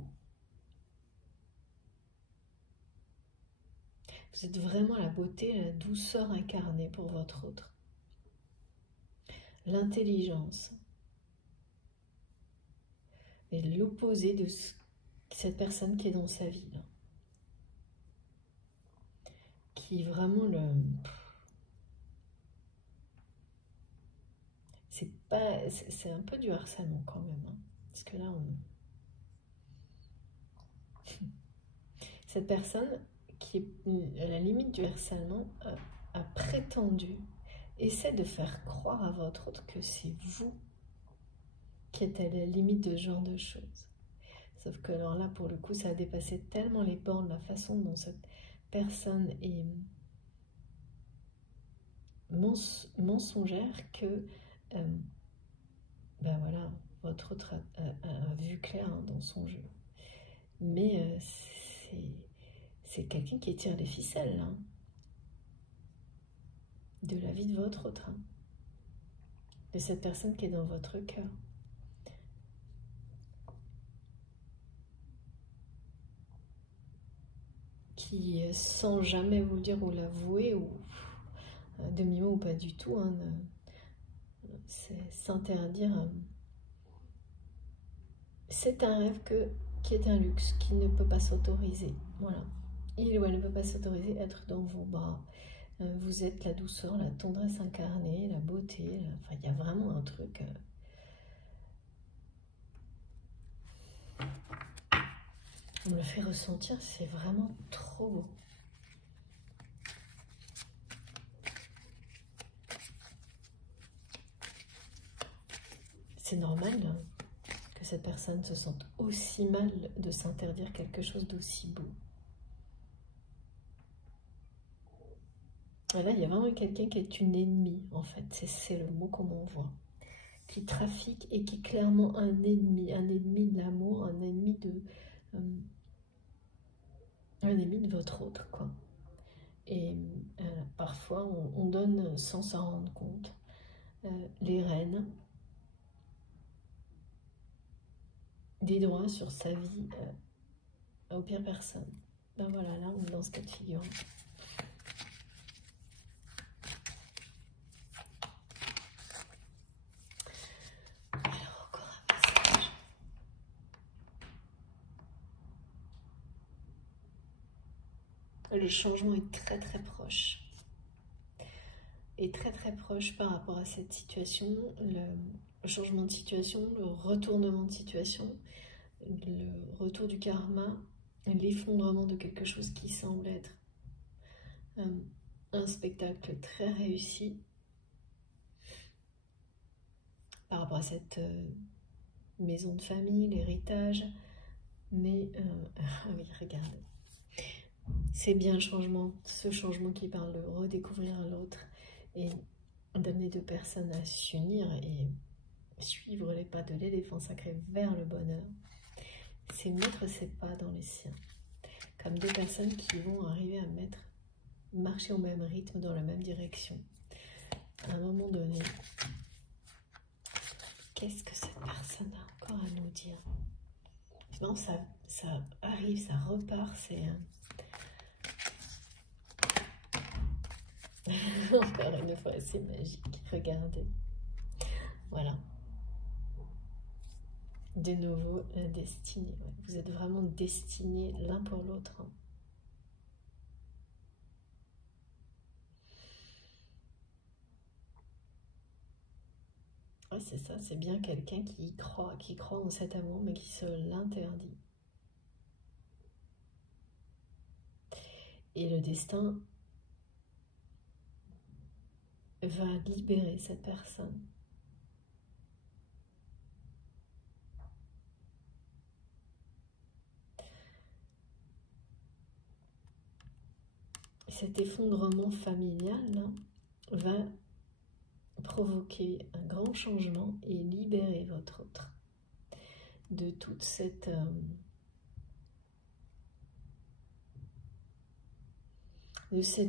Vous êtes vraiment la beauté, la douceur incarnée pour votre autre. L'intelligence. Et l'opposé de cette personne qui est dans sa vie. Là. Qui vraiment le... C'est un peu du harcèlement quand même. Hein, parce que là, cette personne qui est à la limite du harcèlement a prétendu, essaie de faire croire à votre autre que c'est vous qui êtes à la limite de ce genre de choses. Sauf que alors là, pour le coup, ça a dépassé tellement les bornes, la façon dont cette personne est mensongère que, ben voilà, votre autre a vu clair hein, dans son jeu. Mais c'est quelqu'un qui tire les ficelles, hein, de la vie de votre autre, hein, de cette personne qui est dans votre cœur. Qui, sans jamais vous le dire ou l'avouer, ou demi-mot ou pas du tout, hein, c'est s'interdire. C'est un rêve qui est un luxe, qui ne peut pas s'autoriser. Voilà. Il ou elle ne peut pas s'autoriser à être dans vos bras. Vous êtes la douceur, la tendresse incarnée, la beauté. Enfin, il y a vraiment un truc... on me le fait ressentir, c'est vraiment trop beau. C'est normal hein, que cette personne se sente aussi mal de s'interdire quelque chose d'aussi beau. Et là, il y a vraiment quelqu'un qui est une ennemie, en fait. C'est le mot qu'on m'envoie. Qui trafique et qui est clairement un ennemi de l'amour, un ennemi de votre autre, quoi. Et parfois, on donne sans s'en rendre compte les rênes des droits sur sa vie aux pires personnes. Ben voilà, là, on est dans ce cas de figure. Alors, encore un message. Le changement est très très proche. Et très très proche par rapport à cette situation, le changement de situation, le retournement de situation, le retour du karma, l'effondrement de quelque chose qui semble être un spectacle très réussi par rapport à cette maison de famille, l'héritage. Mais, ah oui, regardez. C'est bien le changement, ce changement qui parle de redécouvrir l'autre et d'amener deux personnes à s'unir et suivre les pas de l'éléphant sacré vers le bonheur. C'est mettre ses pas dans les siens. Comme deux personnes qui vont arriver à marcher au même rythme, dans la même direction. à un moment donné, qu'est-ce que cette personne a encore à nous dire? Non, ça arrive, ça repart, c'est... Encore une fois, c'est magique, regardez. Voilà. De nouveau, la destinée. Ouais. Vous êtes vraiment destinés l'un pour l'autre. Hein. Ouais, c'est ça, c'est bien quelqu'un qui croit en cet amour, mais qui se l'interdit. Et le destin va libérer cette personne. Cet effondrement familial là, va provoquer un grand changement et libérer votre autre de toute cette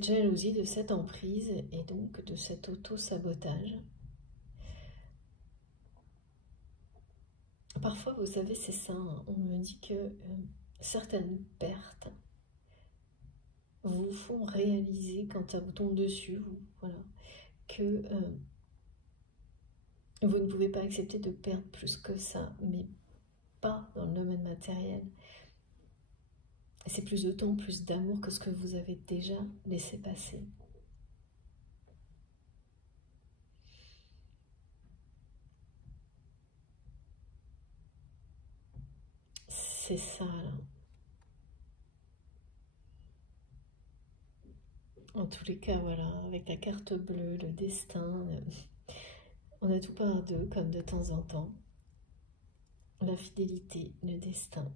jalousie, de cette emprise et donc de cet auto-sabotage. Parfois, vous savez, c'est ça, hein, on me dit que certaines pertes vous font réaliser quand ça vous tombe dessus, voilà, que vous ne pouvez pas accepter de perdre plus que ça, mais pas dans le domaine matériel. C'est plus de temps, plus d'amour que ce que vous avez déjà laissé passer. C'est ça, là. En tous les cas, voilà, avec la carte bleue, le destin, on a tout par deux, comme de temps en temps. La fidélité, le destin.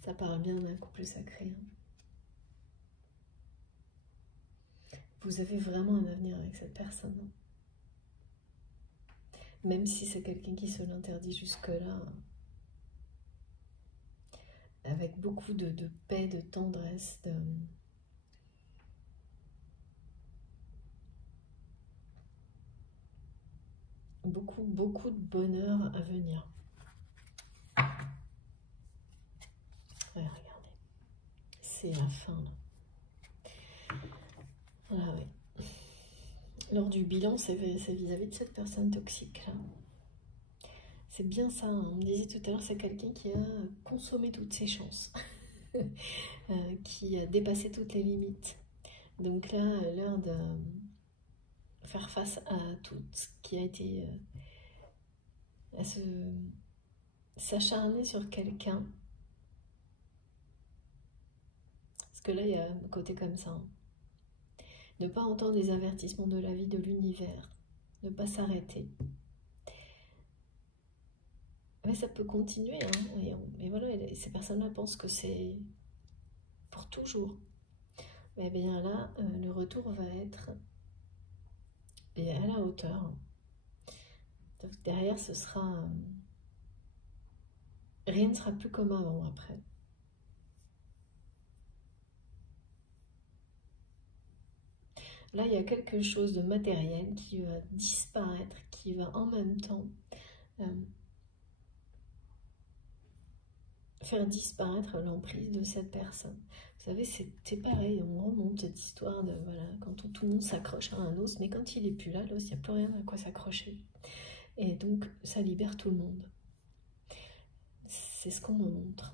Ça parle bien d'un couple sacré. Hein. Vous avez vraiment un avenir avec cette personne. Hein. Même si c'est quelqu'un qui se l'interdit jusque-là. Avec beaucoup de paix, de tendresse, beaucoup de bonheur à venir. Ouais, regardez. C'est la fin, là. Voilà, oui. Lors du bilan, c'est vis-à-vis de cette personne toxique, là. C'est bien ça, hein. On me disait tout à l'heure, c'est quelqu'un qui a consommé toutes ses chances. Qui a dépassé toutes les limites. Donc là, l'heure de faire face à tout ce qui a été... à s'acharner sur quelqu'un. Parce que là, il y a un côté comme ça. Hein. Ne pas entendre les avertissements de la vie, de l'univers. Ne pas s'arrêter. Mais ça peut continuer. Hein, mais voilà, ces personnes-là pensent que c'est pour toujours. Mais bien là, le retour va être à la hauteur. Donc derrière, ce sera... rien ne sera plus comme avant après. Là, il y a quelque chose de matériel qui va disparaître, qui va en même temps faire disparaître l'emprise de cette personne. Vous savez, c'est pareil, on remonte cette histoire de, voilà, quand tout le monde s'accroche à un os, mais quand il n'est plus là, l'os, il n'y a plus rien à quoi s'accrocher. Et donc, ça libère tout le monde. C'est ce qu'on me montre.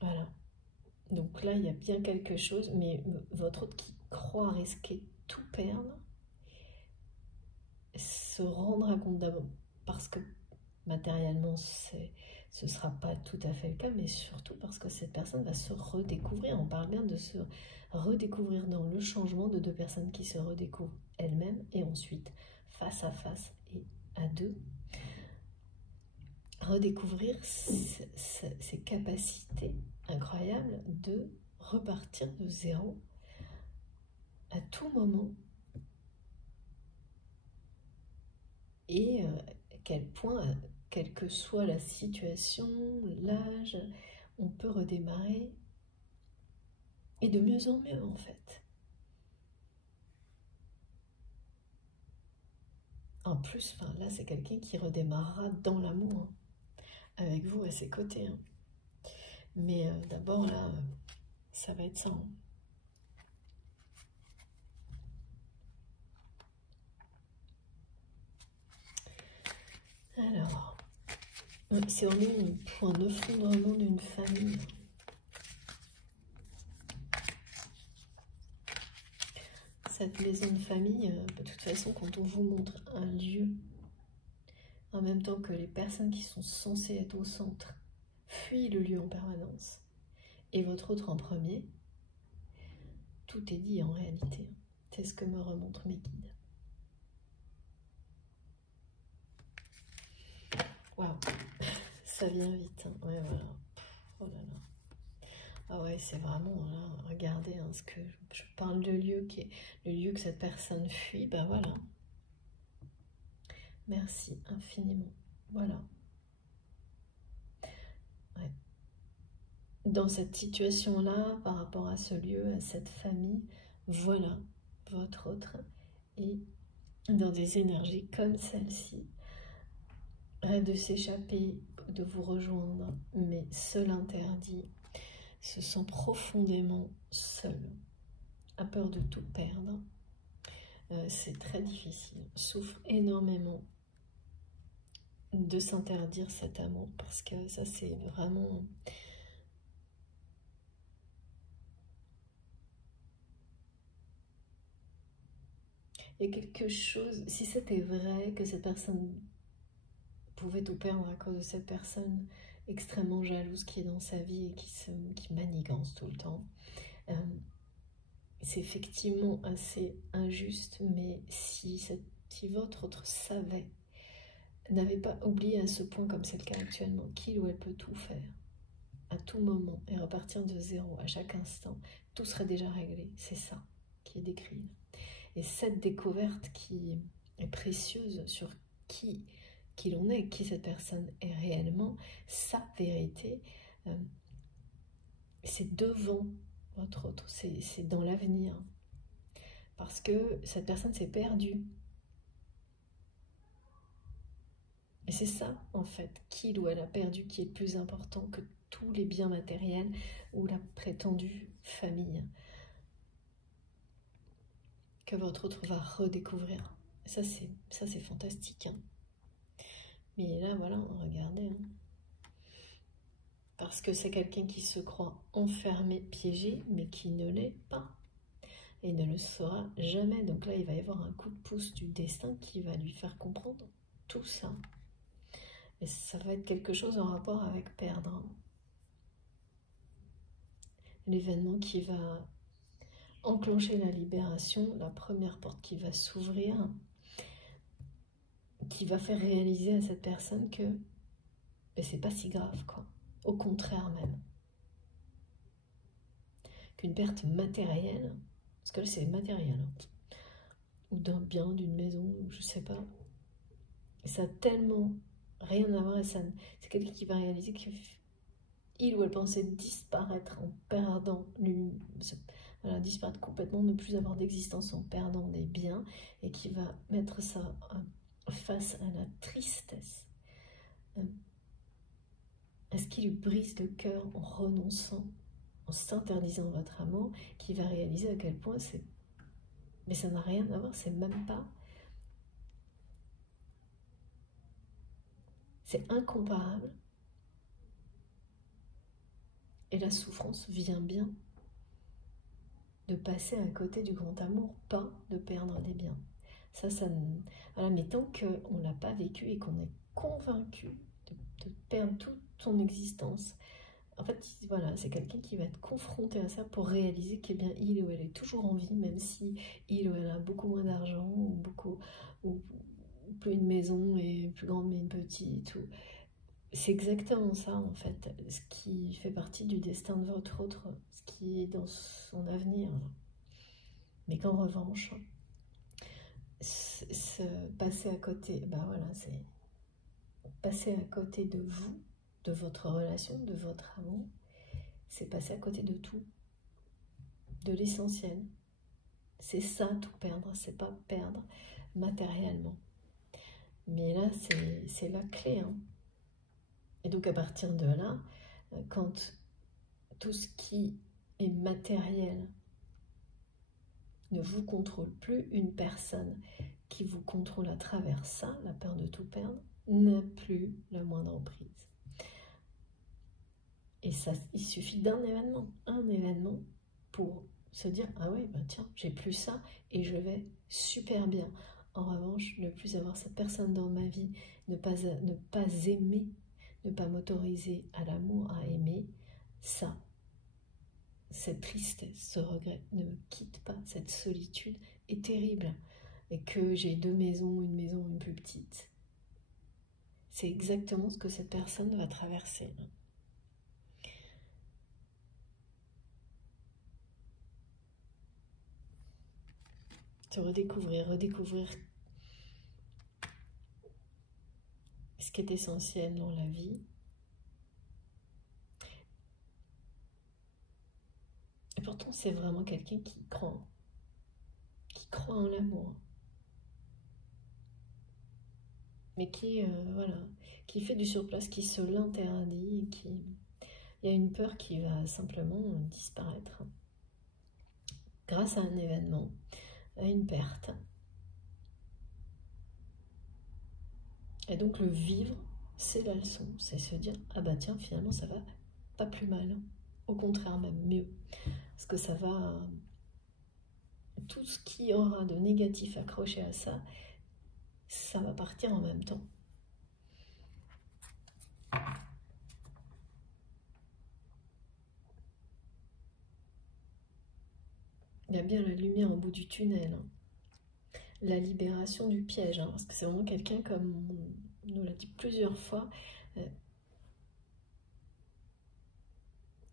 Voilà. Donc là, il y a bien quelque chose, mais votre autre qui croit risquer tout perdre, se rendra compte d'abord, parce que matériellement, ce ne sera pas tout à fait le cas, mais surtout parce que cette personne va se redécouvrir. On parle bien de se redécouvrir dans le changement de deux personnes qui se redécouvrent elles-mêmes et ensuite, face à face et à deux, redécouvrir ces capacités incroyables de repartir de zéro à tout moment. Et à quel point quelle que soit la situation, l'âge, on peut redémarrer. Et de mieux en mieux, en fait. En plus, enfin, là, c'est quelqu'un qui redémarrera dans l'amour, hein, avec vous à ses côtés. Hein. Mais d'abord, là, ça va être ça. Hein. Alors, c'est vraiment pour un effondrement d'une famille. Cette maison de famille, de toute façon, quand on vous montre un lieu, en même temps que les personnes qui sont censées être au centre fuient le lieu en permanence, et votre autre en premier, tout est dit en réalité. C'est ce que me remontrent mes guides. Waouh, ça vient vite. Hein. Ouais, voilà. Oh là là. Ah ouais, c'est vraiment, là, regardez, hein, ce que je parle de lieu, qui est le lieu que cette personne fuit, ben voilà. Merci infiniment. Voilà. Ouais. Dans cette situation-là, par rapport à ce lieu, à cette famille, voilà, votre autre est dans des énergies comme celle-ci, de s'échapper, de vous rejoindre, mais seul interdit, se sent profondément seul, a peur de tout perdre. C'est très difficile, souffre énormément de s'interdire cet amour, parce que ça c'est vraiment... Il y a quelque chose, si c'était vrai que cette personne pouvait tout perdre à cause de cette personne extrêmement jalouse qui est dans sa vie et qui manigance tout le temps, c'est effectivement assez injuste, mais si votre autre savait, n'avait pas oublié à ce point, comme c'est le cas actuellement, qu'il ou elle peut tout faire, à tout moment, et repartir de zéro, à chaque instant, tout serait déjà réglé. C'est ça qui est décrit. Et cette découverte qui est précieuse sur qui l'on est, qui cette personne est réellement, sa vérité, c'est devant votre autre, c'est dans l'avenir. Parce que cette personne s'est perdue. Et c'est ça, en fait, qu'il ou elle a perdu, qui est plus important que tous les biens matériels ou la prétendue famille que votre autre va redécouvrir. Ça, c'est fantastique. Hein. Mais là, voilà, regardez. Hein. Parce que c'est quelqu'un qui se croit enfermé, piégé, mais qui ne l'est pas. Et ne le sera jamais. Donc là, il va y avoir un coup de pouce du destin qui va lui faire comprendre tout ça. Et ça va être quelque chose en rapport avec perdre. Hein. L'événement qui va enclencher la libération, la première porte qui va s'ouvrir, qui va faire réaliser à cette personne que c'est pas si grave, quoi. Au contraire même. Qu'une perte matérielle, parce que là c'est matériel, hein, ou d'un bien, d'une maison, je sais pas, ça a tellement rien à voir, et c'est quelqu'un qui va réaliser qu'il ou elle pensait disparaître en perdant voilà, disparaître complètement, ne plus avoir d'existence en perdant des biens, et qui va mettre ça face à la tristesse, à ce qui lui brise le cœur en renonçant, en s'interdisant votre amour, qui va réaliser à quel point c'est... Mais ça n'a rien à voir, c'est même pas... C'est incomparable. Et la souffrance vient bien de passer à côté du grand amour, pas de perdre des biens. Ça voilà, mais tant qu'on ne l'a pas vécu et qu'on est convaincu de perdre toute son existence, en fait, voilà, c'est quelqu'un qui va être confronté à ça pour réaliser qu'il ou elle est toujours en vie, même si il ou elle a beaucoup moins d'argent, ou plus une maison et plus grande mais une petite. C'est exactement ça, en fait, ce qui fait partie du destin de votre autre, ce qui est dans son avenir. Mais qu'en revanche, se passer à côté, ben voilà, c'est passé à côté de vous, de votre relation, de votre amour. C'est passer à côté de tout, de l'essentiel. C'est ça, tout perdre, c'est pas perdre matériellement. Mais là, c'est la clé. Hein. Et donc, à partir de là, quand tout ce qui est matériel ne vous contrôle plus, une personne qui vous contrôle à travers ça, la peur de tout perdre, n'a plus la moindre emprise. Et ça, il suffit d'un événement, pour se dire « Ah oui, bah tiens, j'ai plus ça et je vais super bien ». En revanche, ne plus avoir cette personne dans ma vie, ne pas aimer, ne pas m'autoriser à l'amour, à aimer, ça, cette tristesse, ce regret ne me quitte pas, cette solitude est terrible. Et que j'ai 2 maisons, une maison, une plus petite. C'est exactement ce que cette personne va traverser. Se redécouvrir ce qui est essentiel dans la vie. Et pourtant, c'est vraiment quelqu'un qui croit en l'amour. Mais qui, voilà, qui fait du surplace, qui se l'interdit, il y a une peur qui va simplement disparaître grâce à un événement, à une perte. Et donc le vivre, c'est la leçon, c'est se dire « Ah bah tiens, finalement ça va pas plus mal, hein. Au contraire même mieux. » Parce que ça va... Tout ce qui aura de négatif accroché à ça, ça va partir en même temps. Il y a bien la lumière au bout du tunnel. Hein. La libération du piège. Hein, parce que c'est vraiment quelqu'un, comme on nous l'a dit plusieurs fois,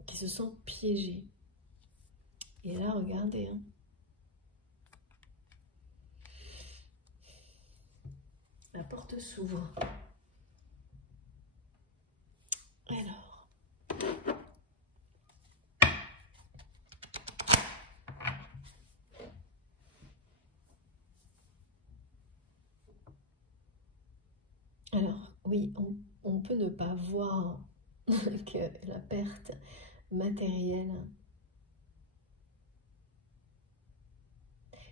qui se sent piégé. Et là, regardez. Hein, la porte s'ouvre. Alors, oui, on peut ne pas voir que la perte matérielle,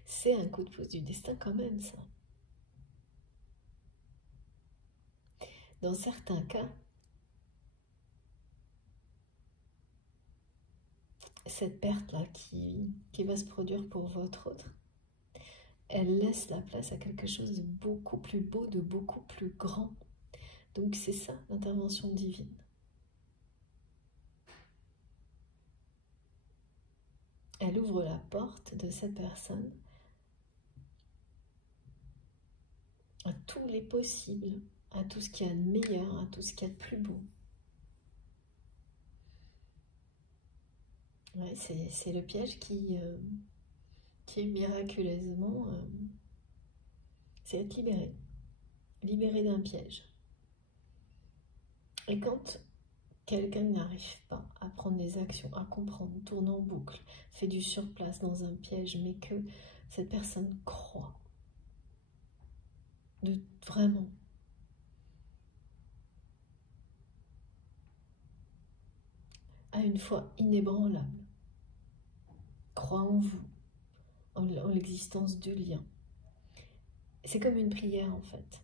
c'est un coup de pouce du destin quand même, ça. Dans certains cas, cette perte-là qui va se produire pour votre autre, elle laisse la place à quelque chose de beaucoup plus beau, de beaucoup plus grand. Donc c'est ça, l'intervention divine. Elle ouvre la porte de cette personne à tous les possibles, à tout ce qu'il y a de meilleur, à tout ce qu'il y a de plus beau. Ouais, c'est le piège qui miraculeusement, c'est être libéré d'un piège. Et quand quelqu'un n'arrive pas à prendre des actions, à comprendre, tourne en boucle, fait du surplace dans un piège, mais que cette personne croit, vraiment, a une foi inébranlable, croit en vous, en l'existence du lien. C'est comme une prière en fait.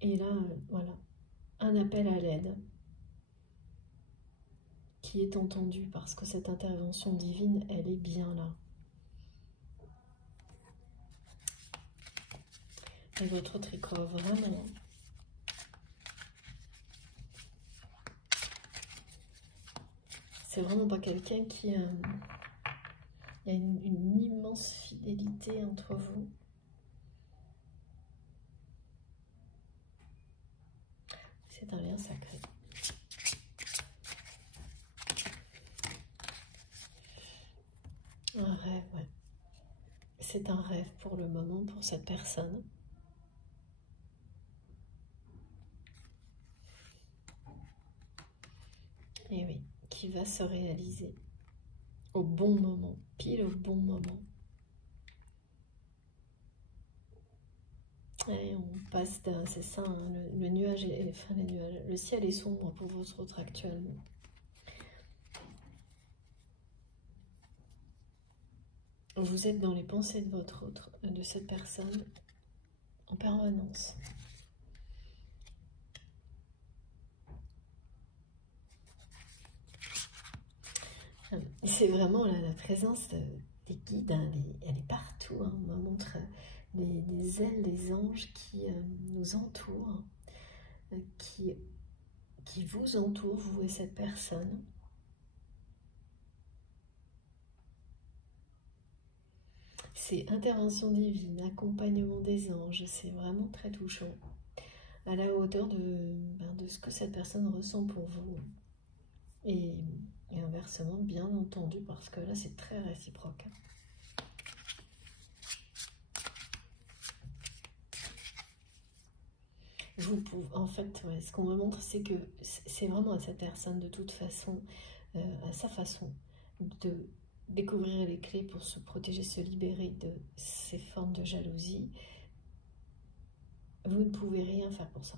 Et là, voilà, un appel à l'aide qui est entendu parce que cette intervention divine, elle est bien là. Et votre autre y croit vraiment. C'est vraiment pas quelqu'un qui... il y a une immense fidélité entre vous. C'est un lien sacré. Un rêve, ouais. C'est un rêve pour le moment, pour cette personne. qui va se réaliser au bon moment, pile au bon moment. Et on passe d'un, c'est ça, hein, le nuage, enfin les nuages, le ciel est sombre pour votre autre actuellement. Vous êtes dans les pensées de votre autre, de cette personne, en permanence. C'est vraiment la présence des guides, hein, elle est partout. Hein. On me montre les ailes des anges qui nous entourent, qui vous entourent, vous et cette personne. C'est intervention divine, accompagnement des anges, c'est vraiment très touchant, à la hauteur de ce que cette personne ressent pour vous. Et inversement, bien entendu, parce que là, c'est très réciproque. Vous pouvez, en fait, ouais, ce qu'on me montre, c'est que c'est vraiment à cette personne, de toute façon, à sa façon, de découvrir les clés pour se protéger, se libérer de ces formes de jalousie. Vous ne pouvez rien faire pour ça.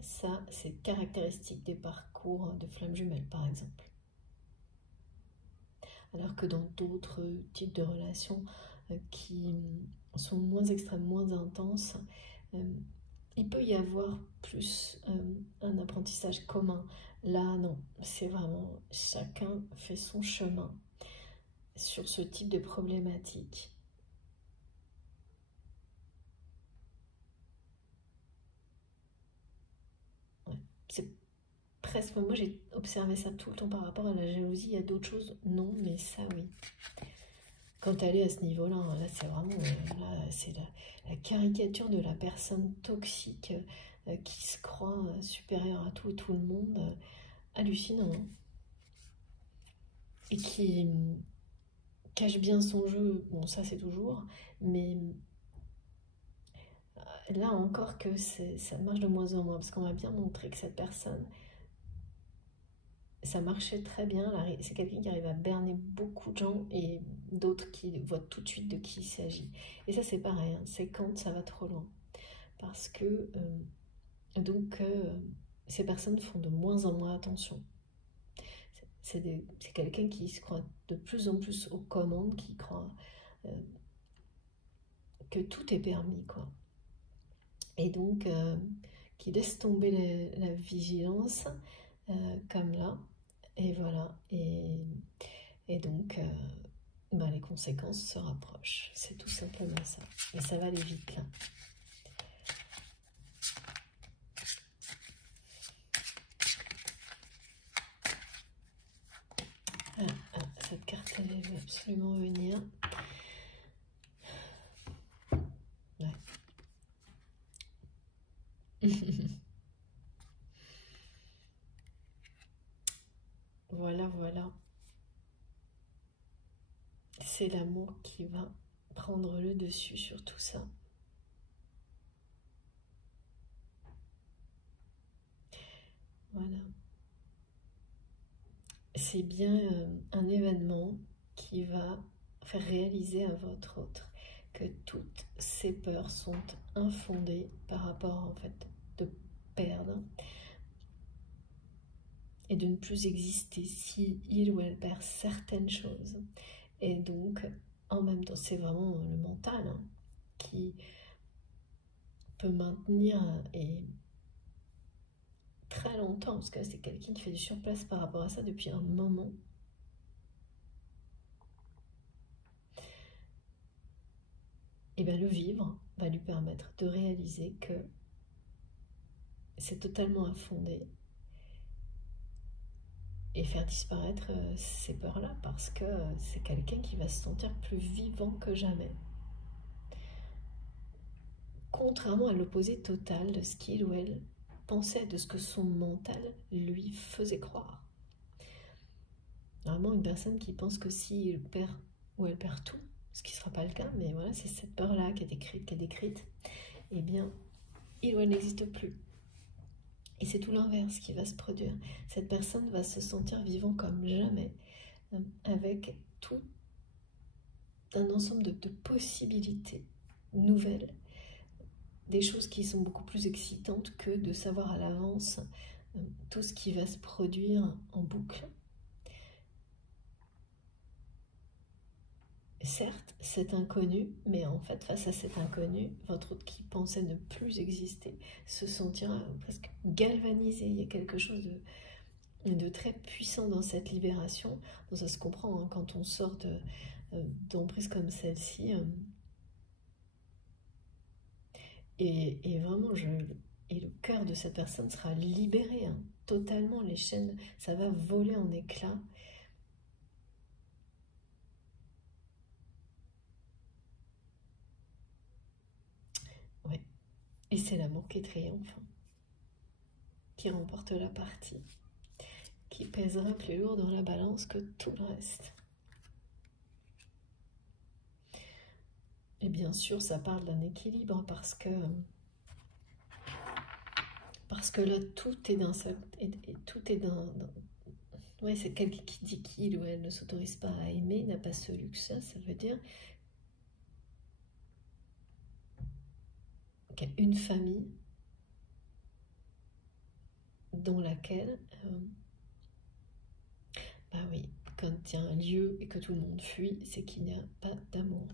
Ça, c'est caractéristique des parcours de flammes jumelles, par exemple. Alors que dans d'autres types de relations qui sont moins extrêmes, moins intenses, il peut y avoir plus un apprentissage commun. Là, non, c'est vraiment chacun fait son chemin sur ce type de problématique. Ouais, c'est presque, moi j'ai observé ça tout le temps par rapport à la jalousie. Il y a d'autres choses, non, mais ça oui. Quand elle est à ce niveau-là, là c'est vraiment c'est la caricature de la personne toxique qui se croit supérieure à tout et tout le monde, hallucinant. Hein. Et qui cache bien son jeu, bon ça c'est toujours, mais là encore que ça marche de moins en moins, parce qu'on m'a bien montré que cette personne, ça marchait très bien, c'est quelqu'un qui arrive à berner beaucoup de gens et d'autres qui voient tout de suite de qui il s'agit. Et ça c'est pareil, hein, c'est quand ça va trop loin. Parce que ces personnes font de moins en moins attention. C'est quelqu'un qui se croit de plus en plus aux commandes, qui croit que tout est permis, quoi. Et donc, qui laisse tomber la vigilance, comme là, et voilà. Et donc, les conséquences se rapprochent. C'est tout simplement ça. Et ça va aller vite, là. Cette carte, elle veut absolument venir. Ouais. Voilà, voilà. C'est l'amour qui va prendre le dessus sur tout ça. Voilà. C'est bien un événement qui va faire réaliser à votre autre que toutes ces peurs sont infondées par rapport en fait de perdre et de ne plus exister si il ou elle perd certaines choses. Et donc en même temps c'est vraiment le mental hein, qui peut maintenir et très longtemps, parce que c'est quelqu'un qui fait du surplace par rapport à ça depuis un moment. Et bien le vivre va lui permettre de réaliser que c'est totalement infondé et faire disparaître ces peurs-là, parce que c'est quelqu'un qui va se sentir plus vivant que jamais. Contrairement à l'opposé total de ce qu'il ou elle pensait, de ce que son mental lui faisait croire. Normalement, une personne qui pense que s'il perd ou elle perd tout, ce qui ne sera pas le cas, mais voilà, c'est cette peur-là qui est décrite, eh bien, il ou elle n'existe plus. Et c'est tout l'inverse qui va se produire. Cette personne va se sentir vivant comme jamais, avec tout un ensemble de possibilités nouvelles, des choses qui sont beaucoup plus excitantes que de savoir à l'avance tout ce qui va se produire en boucle. Certes, c'est inconnu, mais en fait, face à cet inconnu, votre autre qui pensait ne plus exister se sentira presque galvanisé. Il y a quelque chose de très puissant dans cette libération. Bon, ça se comprend hein, quand on sort d'emprises comme celle-ci. Et vraiment, et le cœur de cette personne sera libéré hein, totalement. Les chaînes, ça va voler en éclats. Ouais. Et c'est l'amour qui triomphe, qui remporte la partie, qui pèsera plus lourd dans la balance que tout le reste. Et bien sûr, ça parle d'un équilibre parce que là, tout est d'un seul... Et tout est d'un... Ouais, c'est quelqu'un qui dit qu'il ou elle ne s'autorise pas à aimer, n'a pas ce luxe-là, ça veut dire qu'il y a une famille dans laquelle, bah oui, quand il y a un lieu et que tout le monde fuit, c'est qu'il n'y a pas d'amour.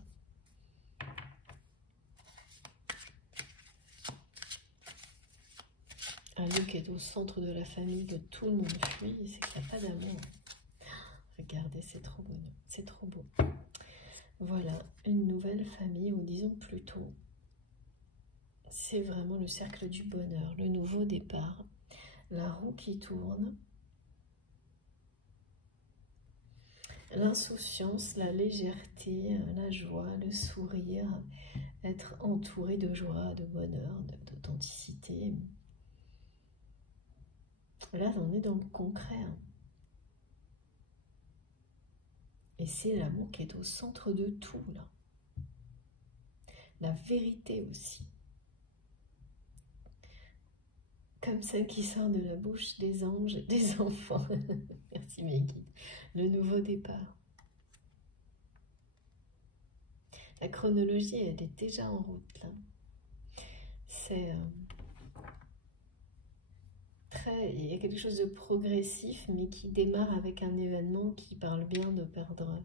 Un lieu qui est au centre de la famille, que tout le monde fuit, c'est qu'il n'y a pas d'amour. Regardez, c'est trop beau, c'est trop beau. Voilà, une nouvelle famille, ou disons plutôt, c'est vraiment le cercle du bonheur, le nouveau départ, la roue qui tourne, l'insouciance, la légèreté, la joie, le sourire, être entouré de joie, de bonheur, d'authenticité. Là, on est dans le concret. Hein. Et c'est l'amour qui est au centre de tout, là. La vérité aussi. Comme celle qui sort de la bouche des anges et des enfants. Merci mes guides. Le nouveau départ. La chronologie, elle est déjà en route, là. C'est... il y a quelque chose de progressif, mais qui démarre avec un événement qui parle bien de perdre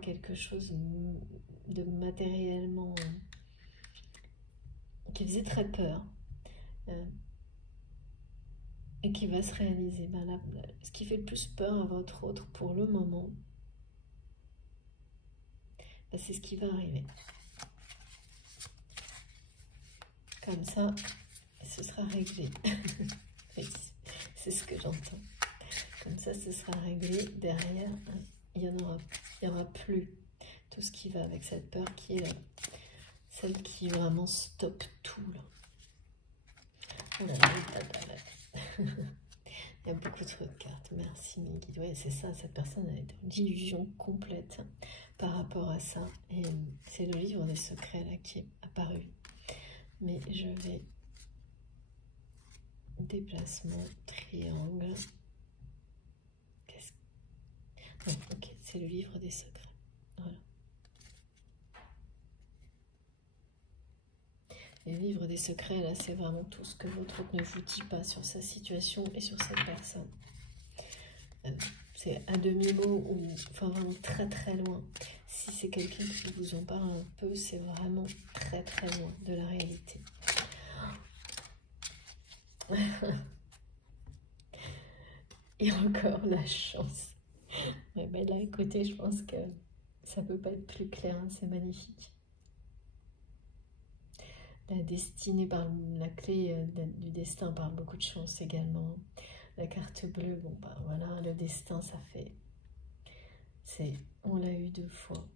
quelque chose de matériellement qui faisait très peur et qui va se réaliser. Ben là, ce qui fait le plus peur à votre autre pour le moment, ben c'est ce qui va arriver. Comme ça, ce sera réglé. C'est ce que j'entends. Comme ça, ce sera réglé. Derrière, il y aura plus tout ce qui va avec cette peur qui est celle qui vraiment stoppe tout. Là. Oh là là. Il y a beaucoup trop de cartes. Merci mes guides. Ouais, c'est ça. Cette personne a une illusion complète par rapport à ça. Et c'est le livre des secrets là qui est apparu. Mais je vais déplacement, triangle. Non, ok, c'est le livre des secrets. Voilà. Le livre des secrets, là, c'est vraiment tout ce que votre autre ne vous dit pas sur sa situation et sur cette personne. C'est à demi-mot ou enfin vraiment très très loin. Si c'est quelqu'un qui vous en parle un peu, c'est vraiment très très loin de la réalité. Et encore la chance. Ouais, ben là, écoutez, je pense que ça peut pas être plus clair, hein, c'est magnifique. La destinée parle, la clé du destin parle beaucoup de chance également. La carte bleue, bon bah voilà, le destin, ça fait, on l'a eu 2 fois.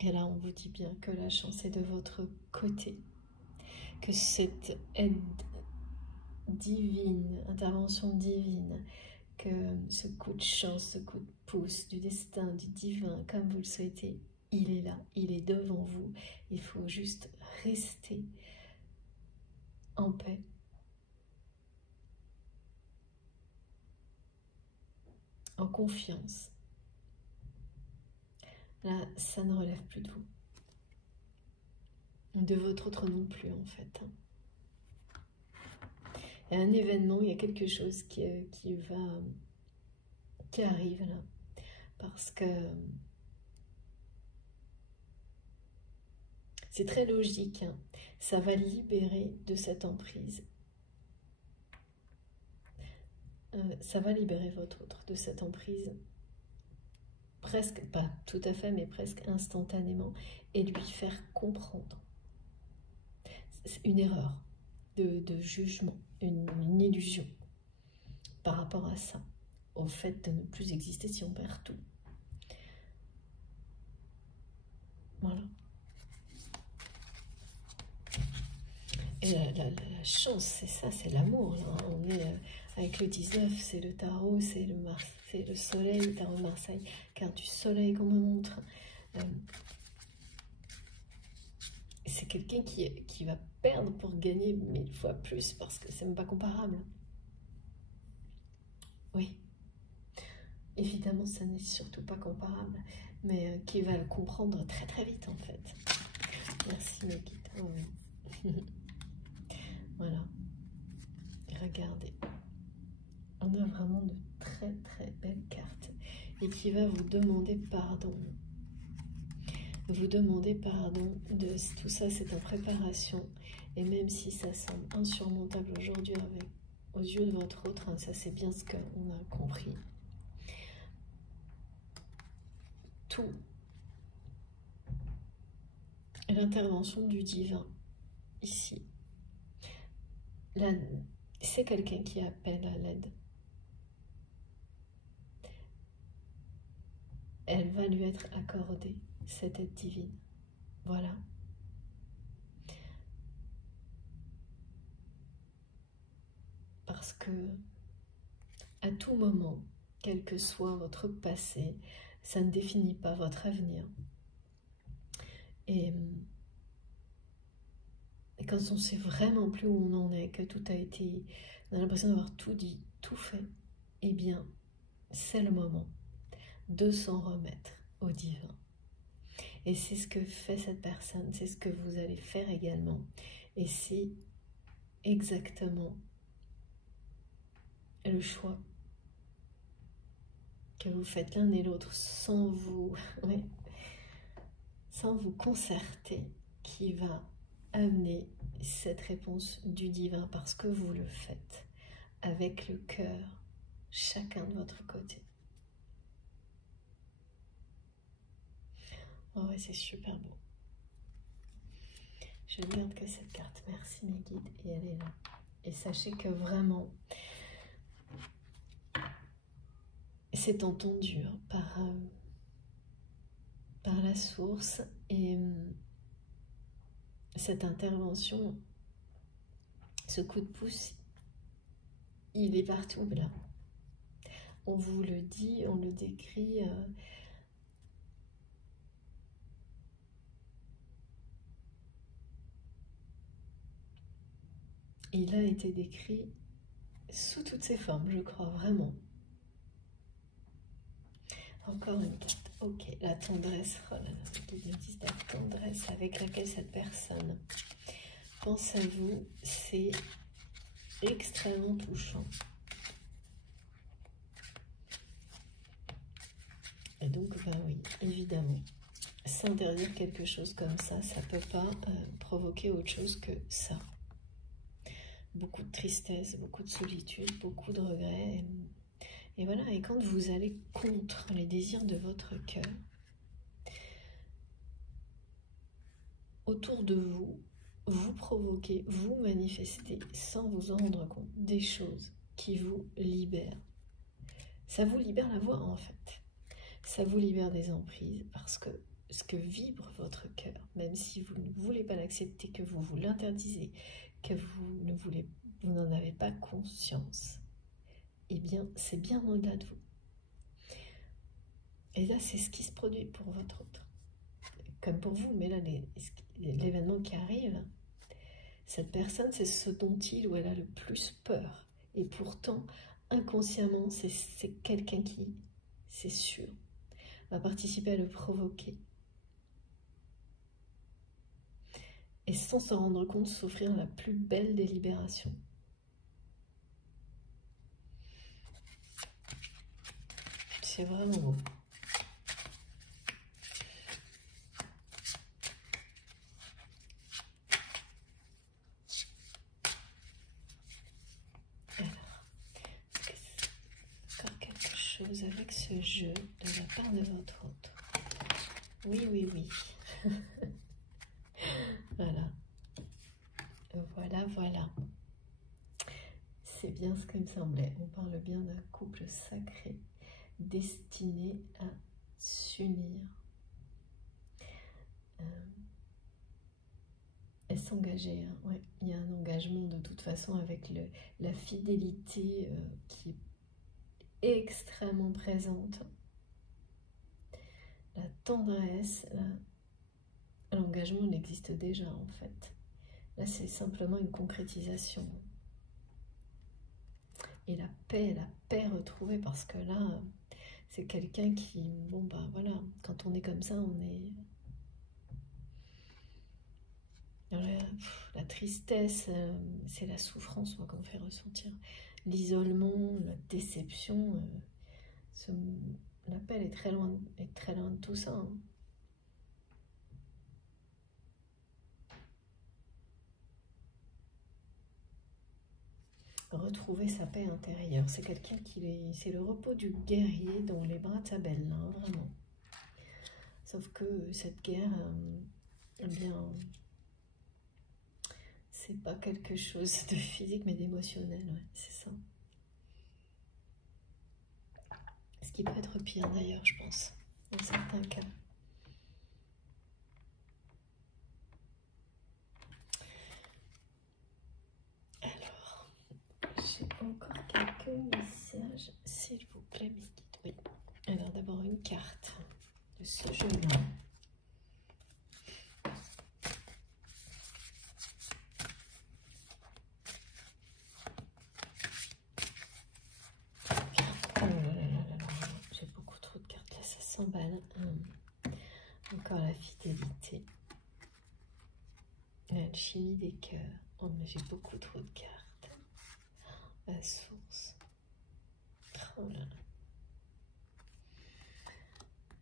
Et là, on vous dit bien que la chance est de votre côté, que cette aide divine, intervention divine, que ce coup de chance, ce coup de pouce du destin, du divin, comme vous le souhaitez, il est là, il est devant vous. Il faut juste rester en paix en confiance. Là, ça ne relève plus de vous. De votre autre non plus, en fait. Il y a un événement, il y a quelque chose qui arrive là. Parce que c'est très logique, hein. Ça va libérer de cette emprise. Ça va libérer votre autre de cette emprise, presque, pas tout à fait, mais presque instantanément, et lui faire comprendre une erreur de jugement, une illusion par rapport à ça, au fait de ne plus exister si on perd tout. Voilà. Et la chance, c'est ça, c'est l'amour. On est avec le 19, c'est le tarot, c'est le soleil, le tarot de Marseille, carte du soleil qu'on me montre. C'est quelqu'un qui va perdre pour gagner 1000 fois plus, parce que c'est même pas comparable. Oui. Évidemment, ça n'est surtout pas comparable, mais qui va le comprendre très très vite en fait. Merci mes guides. Oh, oui. Voilà. Regardez. On a vraiment de très très belles cartes et qui va vous demander pardon. Vous demander pardon de tout ça, c'est en préparation. Et même si ça semble insurmontable aujourd'hui aux yeux de votre autre, hein, ça c'est bien ce qu'on a compris. Tout. L'intervention du divin, ici. C'est quelqu'un qui appelle à l'aide. Elle va lui être accordée, cette aide divine. Voilà. Parce que, à tout moment, quel que soit votre passé, ça ne définit pas votre avenir. Et quand on sait vraiment plus où on en est, que tout a été, on a l'impression d'avoir tout dit, tout fait, eh bien, c'est le moment de s'en remettre au divin. Et c'est ce que fait cette personne, c'est ce que vous allez faire également. Et c'est exactement le choix que vous faites l'un et l'autre sans vous, sans vous concerter, qui va amener cette réponse du divin, parce que vous le faites avec le cœur, chacun de votre côté. Oh ouais, c'est super beau. Je ne garde que cette carte. Merci mes guides, et elle est là. Et sachez que vraiment, c'est entendu hein, par la source, et cette intervention, ce coup de pouce, il est partout là. On vous le dit, on le décrit. Il a été décrit sous toutes ses formes, je crois, vraiment. Encore une carte. Ok, la tendresse. Oh là là, ils me disent la tendresse avec laquelle cette personne pense à vous, c'est extrêmement touchant. Et donc, ben oui, évidemment, s'interdire quelque chose comme ça ne peut pas provoquer autre chose que ça. Beaucoup de tristesse, beaucoup de solitude, beaucoup de regrets. Et voilà, et quand vous allez contre les désirs de votre cœur, autour de vous, vous provoquez, vous manifestez, sans vous en rendre compte, des choses qui vous libèrent. Ça vous libère la voix, en fait. Ça vous libère des emprises, parce que ce que vibre votre cœur, même si vous ne voulez pas l'accepter, que vous vous l'interdisez, que vous n'en avez pas conscience, eh bien, c'est bien au-delà de vous. Et là, c'est ce qui se produit pour votre autre. Comme pour vous, mais là, l'événement qui arrive, cette personne, c'est ce dont il ou elle a le plus peur. Et pourtant, inconsciemment, c'est quelqu'un qui, c'est sûr, va participer à le provoquer. Et sans s'en rendre compte, s'offrir la plus belle des libérations. C'est vraiment beau. Alors, est-ce que c'est encore quelque chose avec ce jeu de la part de votre autre? Oui, oui, oui. Voilà. Voilà, voilà. C'est bien ce qu'il me semblait. On parle bien d'un couple sacré destiné à s'unir et s'engager. Hein. Ouais, il y a un engagement de toute façon avec la fidélité qui est extrêmement présente. La tendresse, l'engagement, il existe déjà en fait. Là, c'est simplement une concrétisation. Et la paix retrouvée, parce que là, c'est quelqu'un qui, bon bah voilà, quand on est comme ça, on est... La tristesse, c'est la souffrance qu'on fait ressentir. L'isolement, la déception, l'appel est très loin de tout ça. Hein. Retrouver sa paix intérieure. C'est quelqu'un c'est le repos du guerrier dans les bras de sa belle, hein, vraiment. Sauf que cette guerre, eh bien, c'est pas quelque chose de physique mais d'émotionnel, ouais, c'est ça. Ce qui peut être pire d'ailleurs, je pense, dans certains cas. Alors, j'ai encore quelques messages, s'il vous plaît, mes guides. Oui. Alors d'abord une carte de ce jeu-là. J'ai beaucoup trop de cartes là, ça s'emballe. Encore la fidélité. L'alchimie des cœurs. Oh, mais j'ai beaucoup trop de cartes. La source. Oh là là.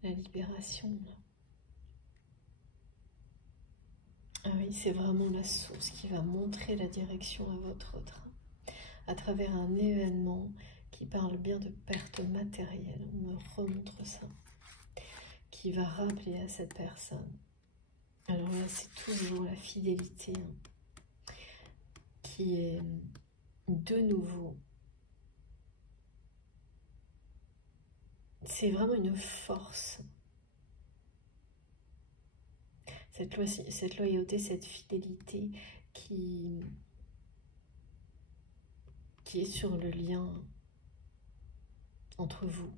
La libération. Là. Ah oui, c'est vraiment la source qui va montrer la direction à votre autre. À travers un événement qui parle bien de perte matérielle. On me remontre ça. Qui va rappeler à cette personne. Alors là, c'est toujours la fidélité hein, qui est de nouveau. C'est vraiment une force. Cette loyauté, cette fidélité qui est sur le lien entre vous.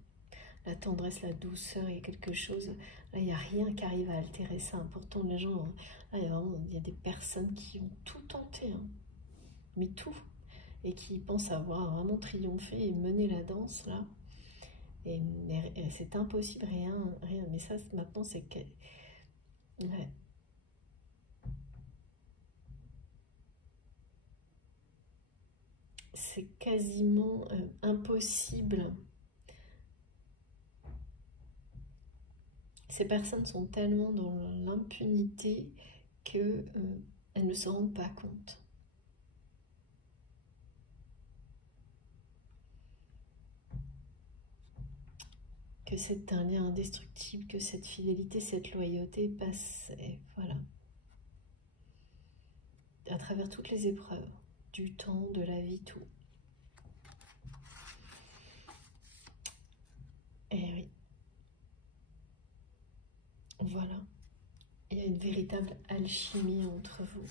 La tendresse, la douceur, il y a quelque chose. Là, il n'y a rien qui arrive à altérer ça. Pourtant, les gens, là, il y a des personnes qui ont tout tenté, hein, mais tout, et qui pensent avoir vraiment triomphé et mené la danse, là. Et c'est impossible, rien. Mais ça, maintenant, c'est que... Ouais. C'est quasiment impossible. Ces personnes sont tellement dans l'impunité qu'elles ne se rendent pas compte. Que c'est un lien indestructible, que cette fidélité, cette loyauté passe, voilà, à travers toutes les épreuves, du temps, de la vie, tout. Et oui. Voilà. Il y a une véritable alchimie entre vous.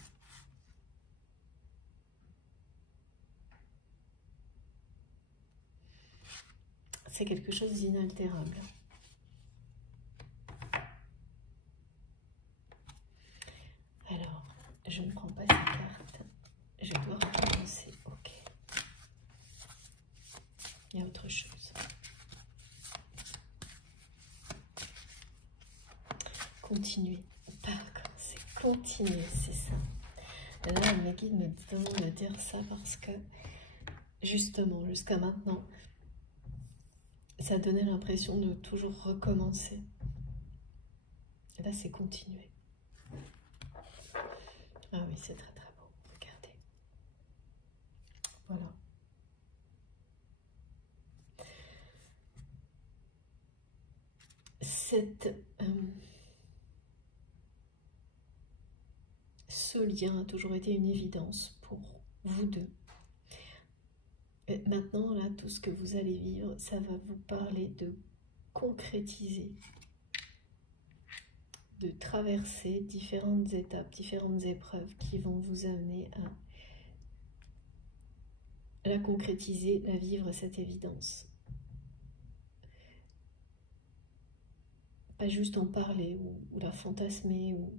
C'est quelque chose d'inaltérable. Alors, je ne prends pas ces cartes. Je dois recommencer. Ok. Il y a autre chose. Continuer. C'est continuer, c'est ça. Et là, mes guides me demandent de dire ça parce que, justement, jusqu'à maintenant, ça donnait l'impression de toujours recommencer. Et là, c'est continuer. Ah oui, c'est très très beau. Regardez. Voilà. Ce lien a toujours été une évidence pour vous deux. Et maintenant, là, tout ce que vous allez vivre, ça va vous parler de concrétiser, de traverser différentes étapes, différentes épreuves qui vont vous amener à la concrétiser, la vivre, cette évidence. Pas juste en parler ou la fantasmer ou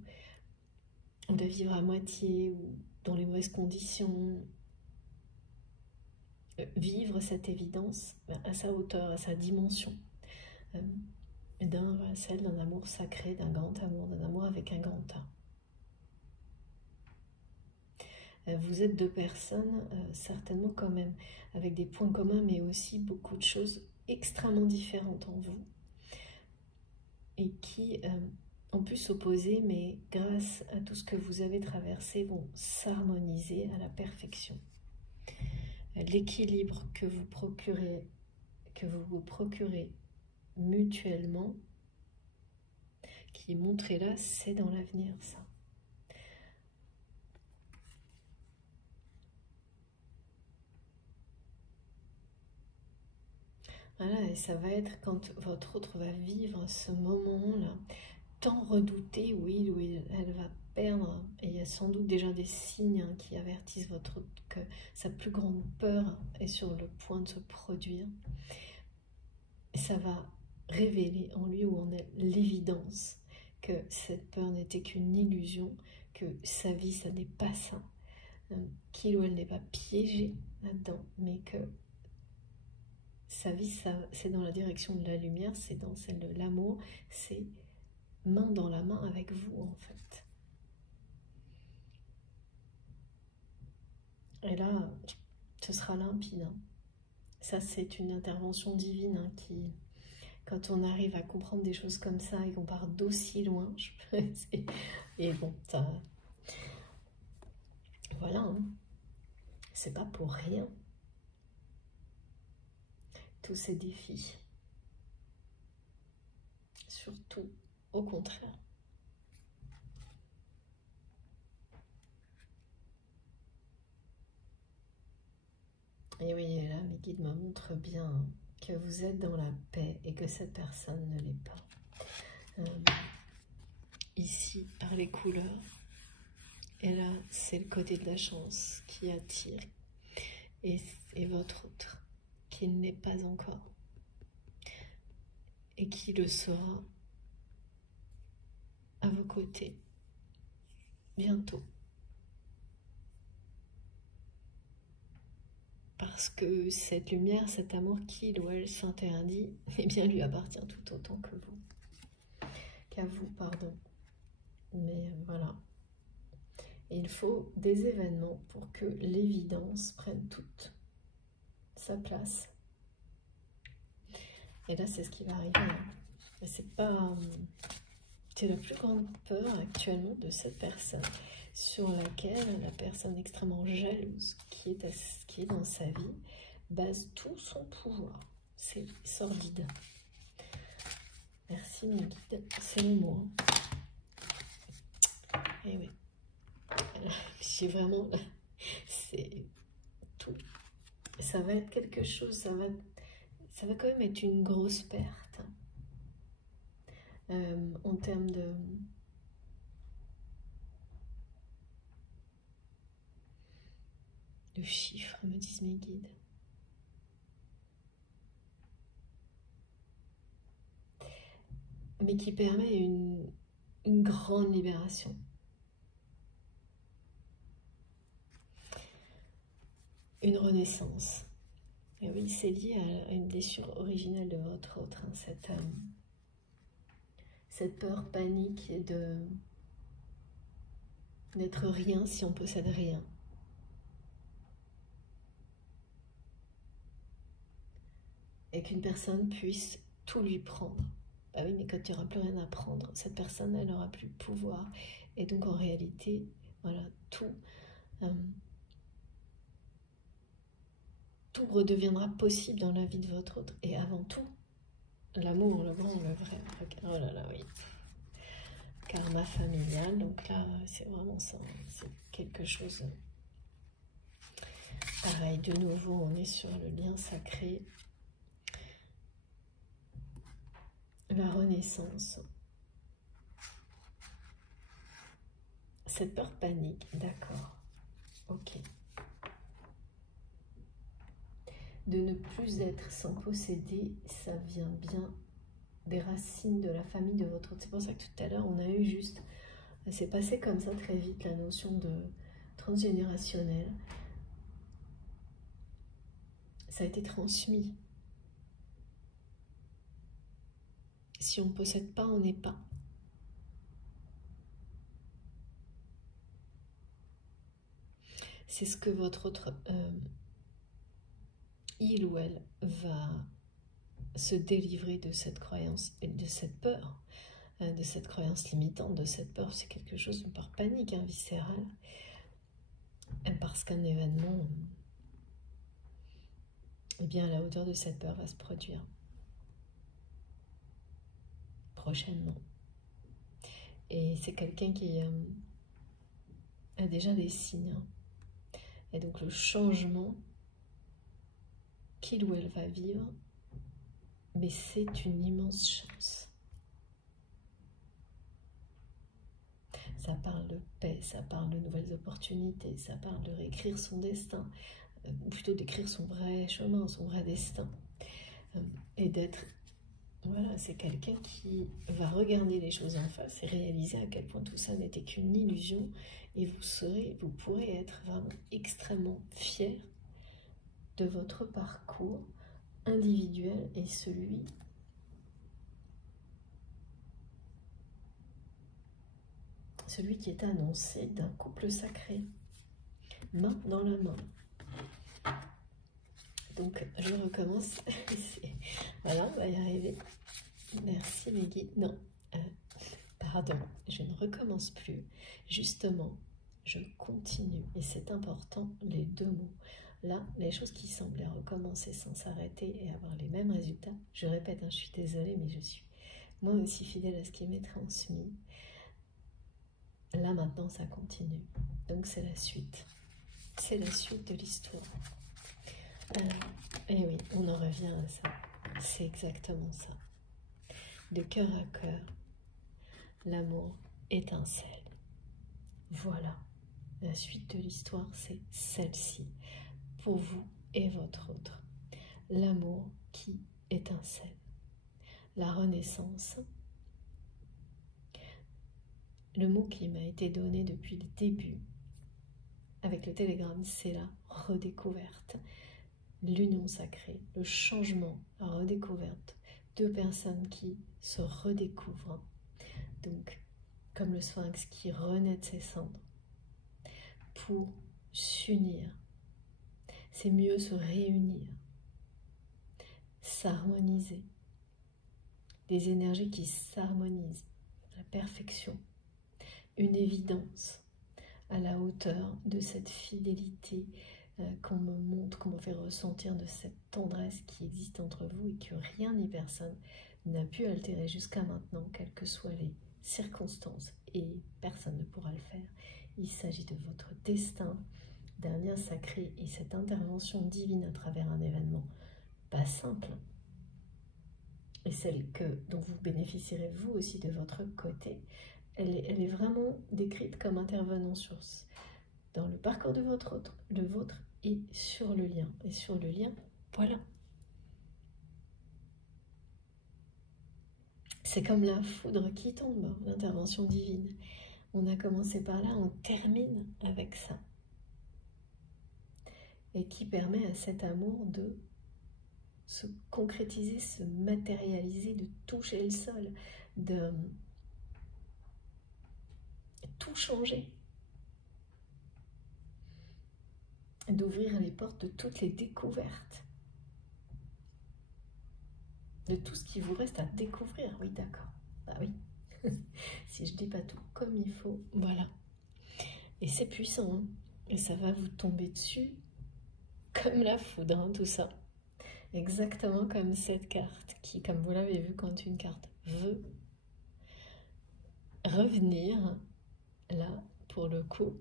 la vivre à moitié ou dans les mauvaises conditions. Vivre cette évidence à sa hauteur, à sa dimension, celle d'un amour sacré, d'un grand amour, d'un amour avec un grand A. Vous êtes deux personnes, certainement quand même, avec des points communs, mais aussi beaucoup de choses extrêmement différentes en vous, et qui ont pu s'opposer, mais grâce à tout ce que vous avez traversé, vont s'harmoniser à la perfection. L'équilibre que vous vous procurez mutuellement, qui est montré là, c'est dans l'avenir, ça. Voilà, et ça va être quand votre autre va vivre ce moment-là, tant redouté, où il ou elle va perdre, et il y a sans doute déjà des signes qui avertissent votre autre que sa plus grande peur est sur le point de se produire. Et ça va révéler en lui ou en elle l'évidence que cette peur n'était qu'une illusion, que sa vie, ça n'est pas ça, qu'il ou elle n'est pas piégé là-dedans, mais que sa vie, c'est dans la direction de la lumière, c'est dans celle de l'amour, c'est main dans la main avec vous, en fait. Et là, ce sera limpide. Hein. Ça, c'est une intervention divine hein, qui, quand on arrive à comprendre des choses comme ça et qu'on part d'aussi loin, et bon, ça... Voilà, hein. C'est pas pour rien. Tous ces défis. Surtout, au contraire. Et oui, là, mes guides me montrent bien que vous êtes dans la paix et que cette personne ne l'est pas. Ici, par les couleurs. Et là, c'est le côté de la chance qui attire. Et votre autre, qui ne l'est pas encore. Et qui le sera à vos côtés bientôt. Parce que cette lumière, cet amour qu'il ou elle s'interdit, eh bien lui appartient tout autant que vous. Qu'à vous, pardon. Mais voilà. Et il faut des événements pour que l'évidence prenne toute sa place. Et là, c'est ce qui va arriver. Et c'est pas... C'est la plus grande peur actuellement de cette personne, sur laquelle la personne extrêmement jalouse qui est dans sa vie base tout son pouvoir. C'est sordide. Merci mes guides, c'est le mot. Et oui, j'ai vraiment... C'est tout. Ça va être quelque chose, ça va quand même être une grosse perte. En termes de chiffres, me disent mes guides. Mais qui permet une grande libération. Une renaissance. Et oui, c'est lié à une blessure originelle de votre autre, hein, cette peur, panique d'être rien si on possède rien. Et qu'une personne puisse tout lui prendre. Bah oui, mais quand tu n'auras plus rien à prendre, cette personne, elle n'aura plus de pouvoir. Et donc, en réalité, voilà, tout redeviendra possible dans la vie de votre autre. Et avant tout, l'amour, le grand, le vrai. Oh là là, oui. Karma familial, donc là, c'est vraiment ça. C'est quelque chose... Pareil, de nouveau, on est sur le lien sacré. La renaissance. Cette peur panique, d'accord. Ok. De ne plus être sans posséder, ça vient bien des racines de la famille de votre autre. C'est pour ça que tout à l'heure, on a eu juste... C'est passé comme ça très vite, la notion de transgénérationnel. Ça a été transmis. Si on ne possède pas, on n'est pas. C'est ce que votre autre, il ou elle, va se délivrer de cette croyance et de cette peur, de cette croyance limitante, de cette peur. C'est quelque chose, une peur panique, hein, viscérale, parce qu'un événement, eh bien, à la hauteur de cette peur va se produire prochainement. Et c'est quelqu'un qui a déjà des signes. Hein. Et donc le changement qu'il ou elle va vivre, mais c'est une immense chance. Ça parle de paix, ça parle de nouvelles opportunités, ça parle de réécrire son destin, ou plutôt d'écrire son vrai chemin, son vrai destin. Et d'être... Voilà, c'est quelqu'un qui va regarder les choses en face et réaliser à quel point tout ça n'était qu'une illusion. Et vous pourrez être vraiment extrêmement fier de votre parcours individuel et celui qui est annoncé d'un couple sacré, main dans la main. Donc, je recommence. Voilà, on va y arriver. Merci mes guides. Non, pardon, je ne recommence plus. Justement, je continue. Et c'est important, les deux mots. Là, les choses qui semblaient recommencer sans s'arrêter et avoir les mêmes résultats, je répète, hein, je suis désolée, mais je suis moi aussi fidèle à ce qui m'est transmis. Là, maintenant, ça continue. Donc, c'est la suite. C'est la suite de l'histoire. Et oui, on en revient à ça. C'est exactement ça. De cœur à cœur, l'amour étincelle. Voilà. La suite de l'histoire, c'est celle-ci. Pour vous et votre autre. L'amour qui étincelle. La renaissance. Le mot qui m'a été donné depuis le début, avec le télégramme, c'est la redécouverte. L'union sacrée, le changement, la redécouverte. Deux personnes qui se redécouvrent. Donc, comme le sphinx qui renaît de ses cendres. Pour s'unir. C'est mieux se réunir. S'harmoniser. Des énergies qui s'harmonisent. La perfection. Une évidence à la hauteur de cette fidélité qu'on me montre, qu'on me fait ressentir, de cette tendresse qui existe entre vous et que rien ni personne n'a pu altérer jusqu'à maintenant, quelles que soient les circonstances, et personne ne pourra le faire. Il s'agit de votre destin, d'un lien sacré, et cette intervention divine à travers un événement pas simple, et celle dont vous bénéficierez vous aussi de votre côté, elle est vraiment décrite comme intervenant dans le parcours de le vôtre et sur le lien. Et sur le lien, voilà. C'est comme la foudre qui tombe, l'intervention divine. On a commencé par là, on termine avec ça. Et qui permet à cet amour de se concrétiser, se matérialiser, de toucher le sol, de tout changer, d'ouvrir les portes de toutes les découvertes, de tout ce qui vous reste à découvrir. Oui, d'accord. Bah oui, si je dis pas tout comme il faut, voilà. Et c'est puissant, hein. Et ça va vous tomber dessus comme la foudre, hein, tout ça. Exactement comme cette carte qui, comme vous l'avez vu, quand une carte veut revenir, là, pour le coup,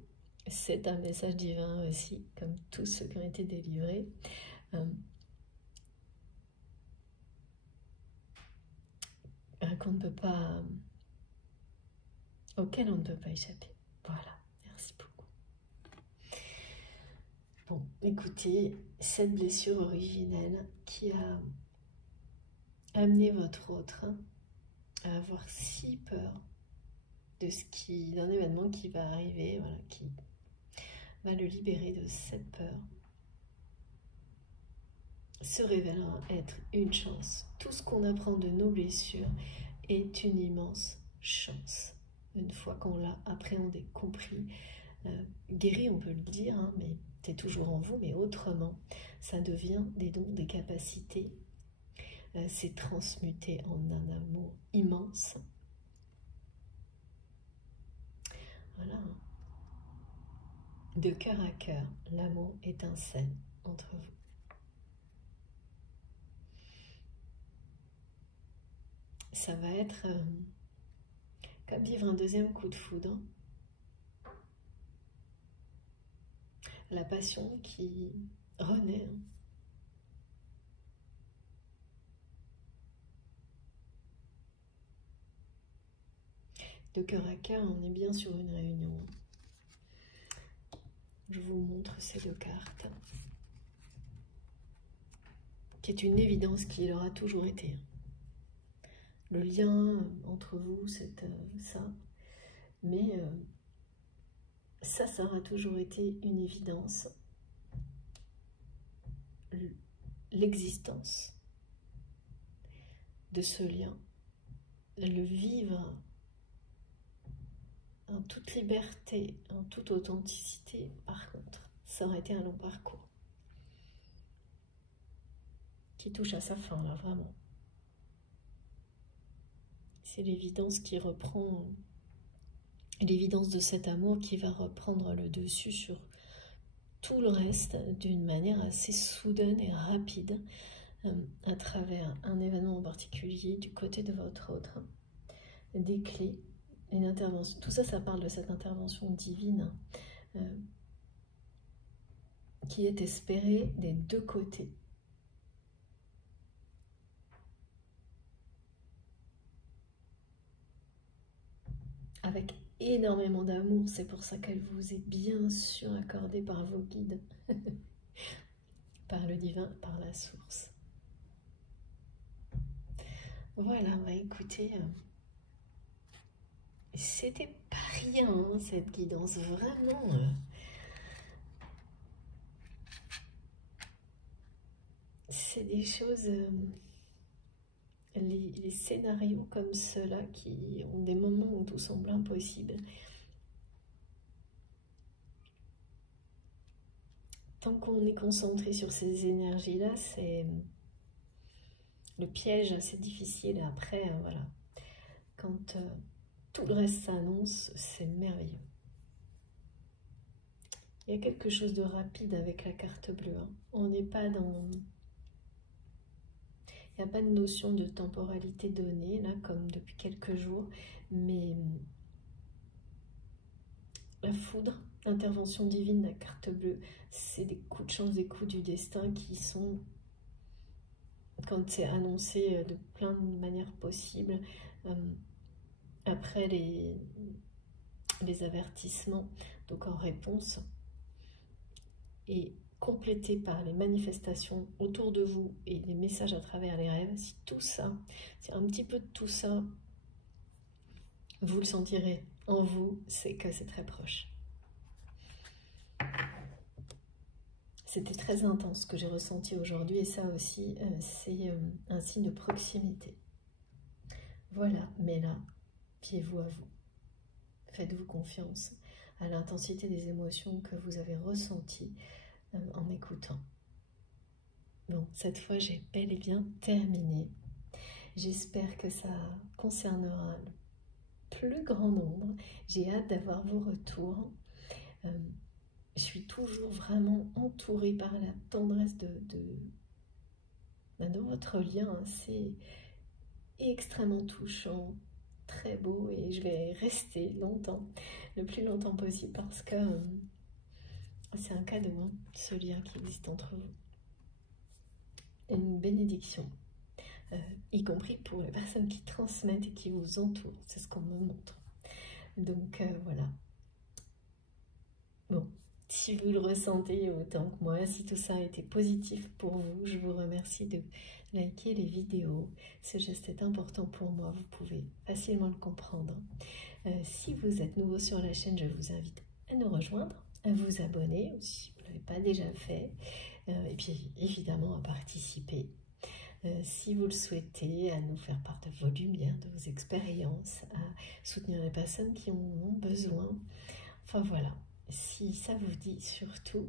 c'est un message divin aussi, comme tous ceux qui ont été délivrés. Qu'on ne peut pas, auquel on ne peut pas échapper. Voilà, merci beaucoup. Bon, écoutez, cette blessure originelle qui a amené votre autre à avoir si peur d'un événement qui va arriver, voilà, qui va le libérer de cette peur, se révélera être une chance. Tout ce qu'on apprend de nos blessures est une immense chance. Une fois qu'on l'a appréhendé, compris, guéri, on peut le dire, hein, mais c'est toujours en vous, mais autrement, ça devient des dons, des capacités. C'est transmuté en un amour immense. Voilà. De cœur à cœur, l'amour étincelle entre vous. Ça va être comme vivre un deuxième coup de foudre. La passion qui renaît. De cœur à cœur, on est bien sur une réunion. Je vous montre ces deux cartes, qui est une évidence qui l'aura toujours été. Le lien entre vous, c'est ça. Mais ça aura toujours été une évidence. L'existence de ce lien, le vivre en toute liberté, en toute authenticité, par contre, ça aurait été un long parcours qui touche à sa fin, là, vraiment. C'est l'évidence qui reprend, l'évidence de cet amour qui va reprendre le dessus sur tout le reste d'une manière assez soudaine et rapide, à travers un événement en particulier du côté de votre autre, des clés, une intervention. Tout ça, ça parle de cette intervention divine qui est espérée des deux côtés. Avec énormément d'amour, c'est pour ça qu'elle vous est bien sûr accordée par vos guides, par le divin, par la source. Voilà, bah écoutez, c'était pas rien, hein, cette guidance, vraiment. C'est des choses, les scénarios comme ceux-là qui ont des moments où tout semble impossible. Tant qu'on est concentré sur ces énergies-là, c'est le piège, c'est difficile. Après, voilà, quand tout le reste s'annonce, c'est merveilleux. Il y a quelque chose de rapide avec la carte bleue. Hein. On n'est pas dans... Il n'y a pas de notion de temporalité donnée, là, comme depuis quelques jours, mais la foudre, l'intervention divine, la carte bleue, c'est des coups de chance, des coups du destin qui sont, quand c'est annoncé de plein de manières possibles, après les avertissements, donc en réponse, et complété par les manifestations autour de vous et les messages à travers les rêves, si tout ça, si un petit peu de tout ça, vous le sentirez en vous, c'est que c'est très proche. C'était très intense ce que j'ai ressenti aujourd'hui et ça aussi, c'est un signe de proximité. Voilà, mais là, fiez-vous à vous. Faites-vous confiance à l'intensité des émotions que vous avez ressenties en m'écoutant. Bon, cette fois, j'ai bel et bien terminé. J'espère que ça concernera le plus grand nombre. J'ai hâte d'avoir vos retours. Je suis toujours vraiment entourée par la tendresse de votre lien. C'est extrêmement touchant, très beau et je vais rester longtemps, le plus longtemps possible parce que c'est un cadeau, hein, ce lien qui existe entre vous. Une bénédiction, y compris pour les personnes qui transmettent et qui vous entourent, c'est ce qu'on me montre. Donc voilà. Bon, si vous le ressentez autant que moi, si tout ça a été positif pour vous, je vous remercie de liker les vidéos. Ce geste est important pour moi, vous pouvez facilement le comprendre. Si vous êtes nouveau sur la chaîne, je vous invite à nous rejoindre, à vous abonner si vous ne l'avez pas déjà fait, et puis évidemment à participer. Si vous le souhaitez, à nous faire part de vos lumières, de vos expériences, à soutenir les personnes qui en ont besoin. Enfin voilà, si ça vous dit surtout,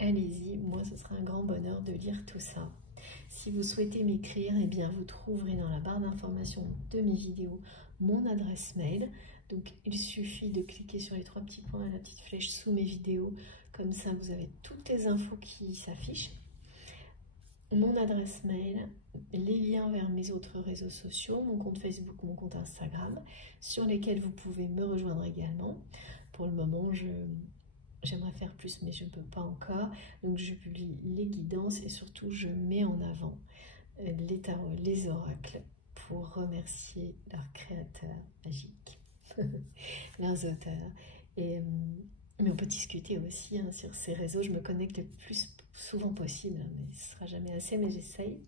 allez-y, moi ce sera un grand bonheur de lire tout ça. Si vous souhaitez m'écrire, eh bien vous trouverez dans la barre d'information de mes vidéos mon adresse mail. Donc il suffit de cliquer sur les 3 petits points, la petite flèche sous mes vidéos, comme ça vous avez toutes les infos qui s'affichent. Mon adresse mail, les liens vers mes autres réseaux sociaux, mon compte Facebook, mon compte Instagram, sur lesquels vous pouvez me rejoindre également. Pour le moment, j'aimerais faire plus, mais je ne peux pas encore. Donc je publie les guidances et surtout je mets en avant les tarots, les oracles pour remercier leurs créateurs magiques, leurs auteurs. Mais on peut discuter aussi hein, sur ces réseaux. Je me connecte le plus souvent possible, hein, mais ce ne sera jamais assez, mais j'essaye.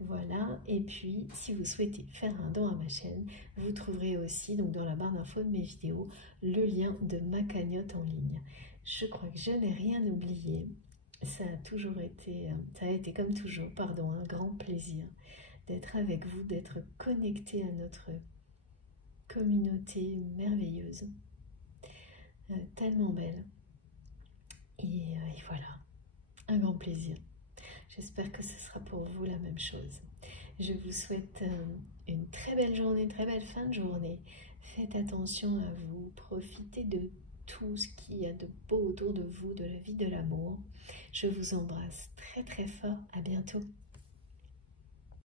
Voilà, et puis si vous souhaitez faire un don à ma chaîne, vous trouverez aussi donc dans la barre d'infos de mes vidéos le lien de ma cagnotte en ligne. Je crois que je n'ai rien oublié. Ça a été comme toujours, pardon, un grand plaisir d'être avec vous, d'être connecté à notre communauté merveilleuse, tellement belle. Et voilà, un grand plaisir. J'espère que ce sera pour vous la même chose. Je vous souhaite une très belle journée, une très belle fin de journée. Faites attention à vous, profitez de tout ce qu'il y a de beau autour de vous, de la vie, de l'amour. Je vous embrasse très très fort, à bientôt.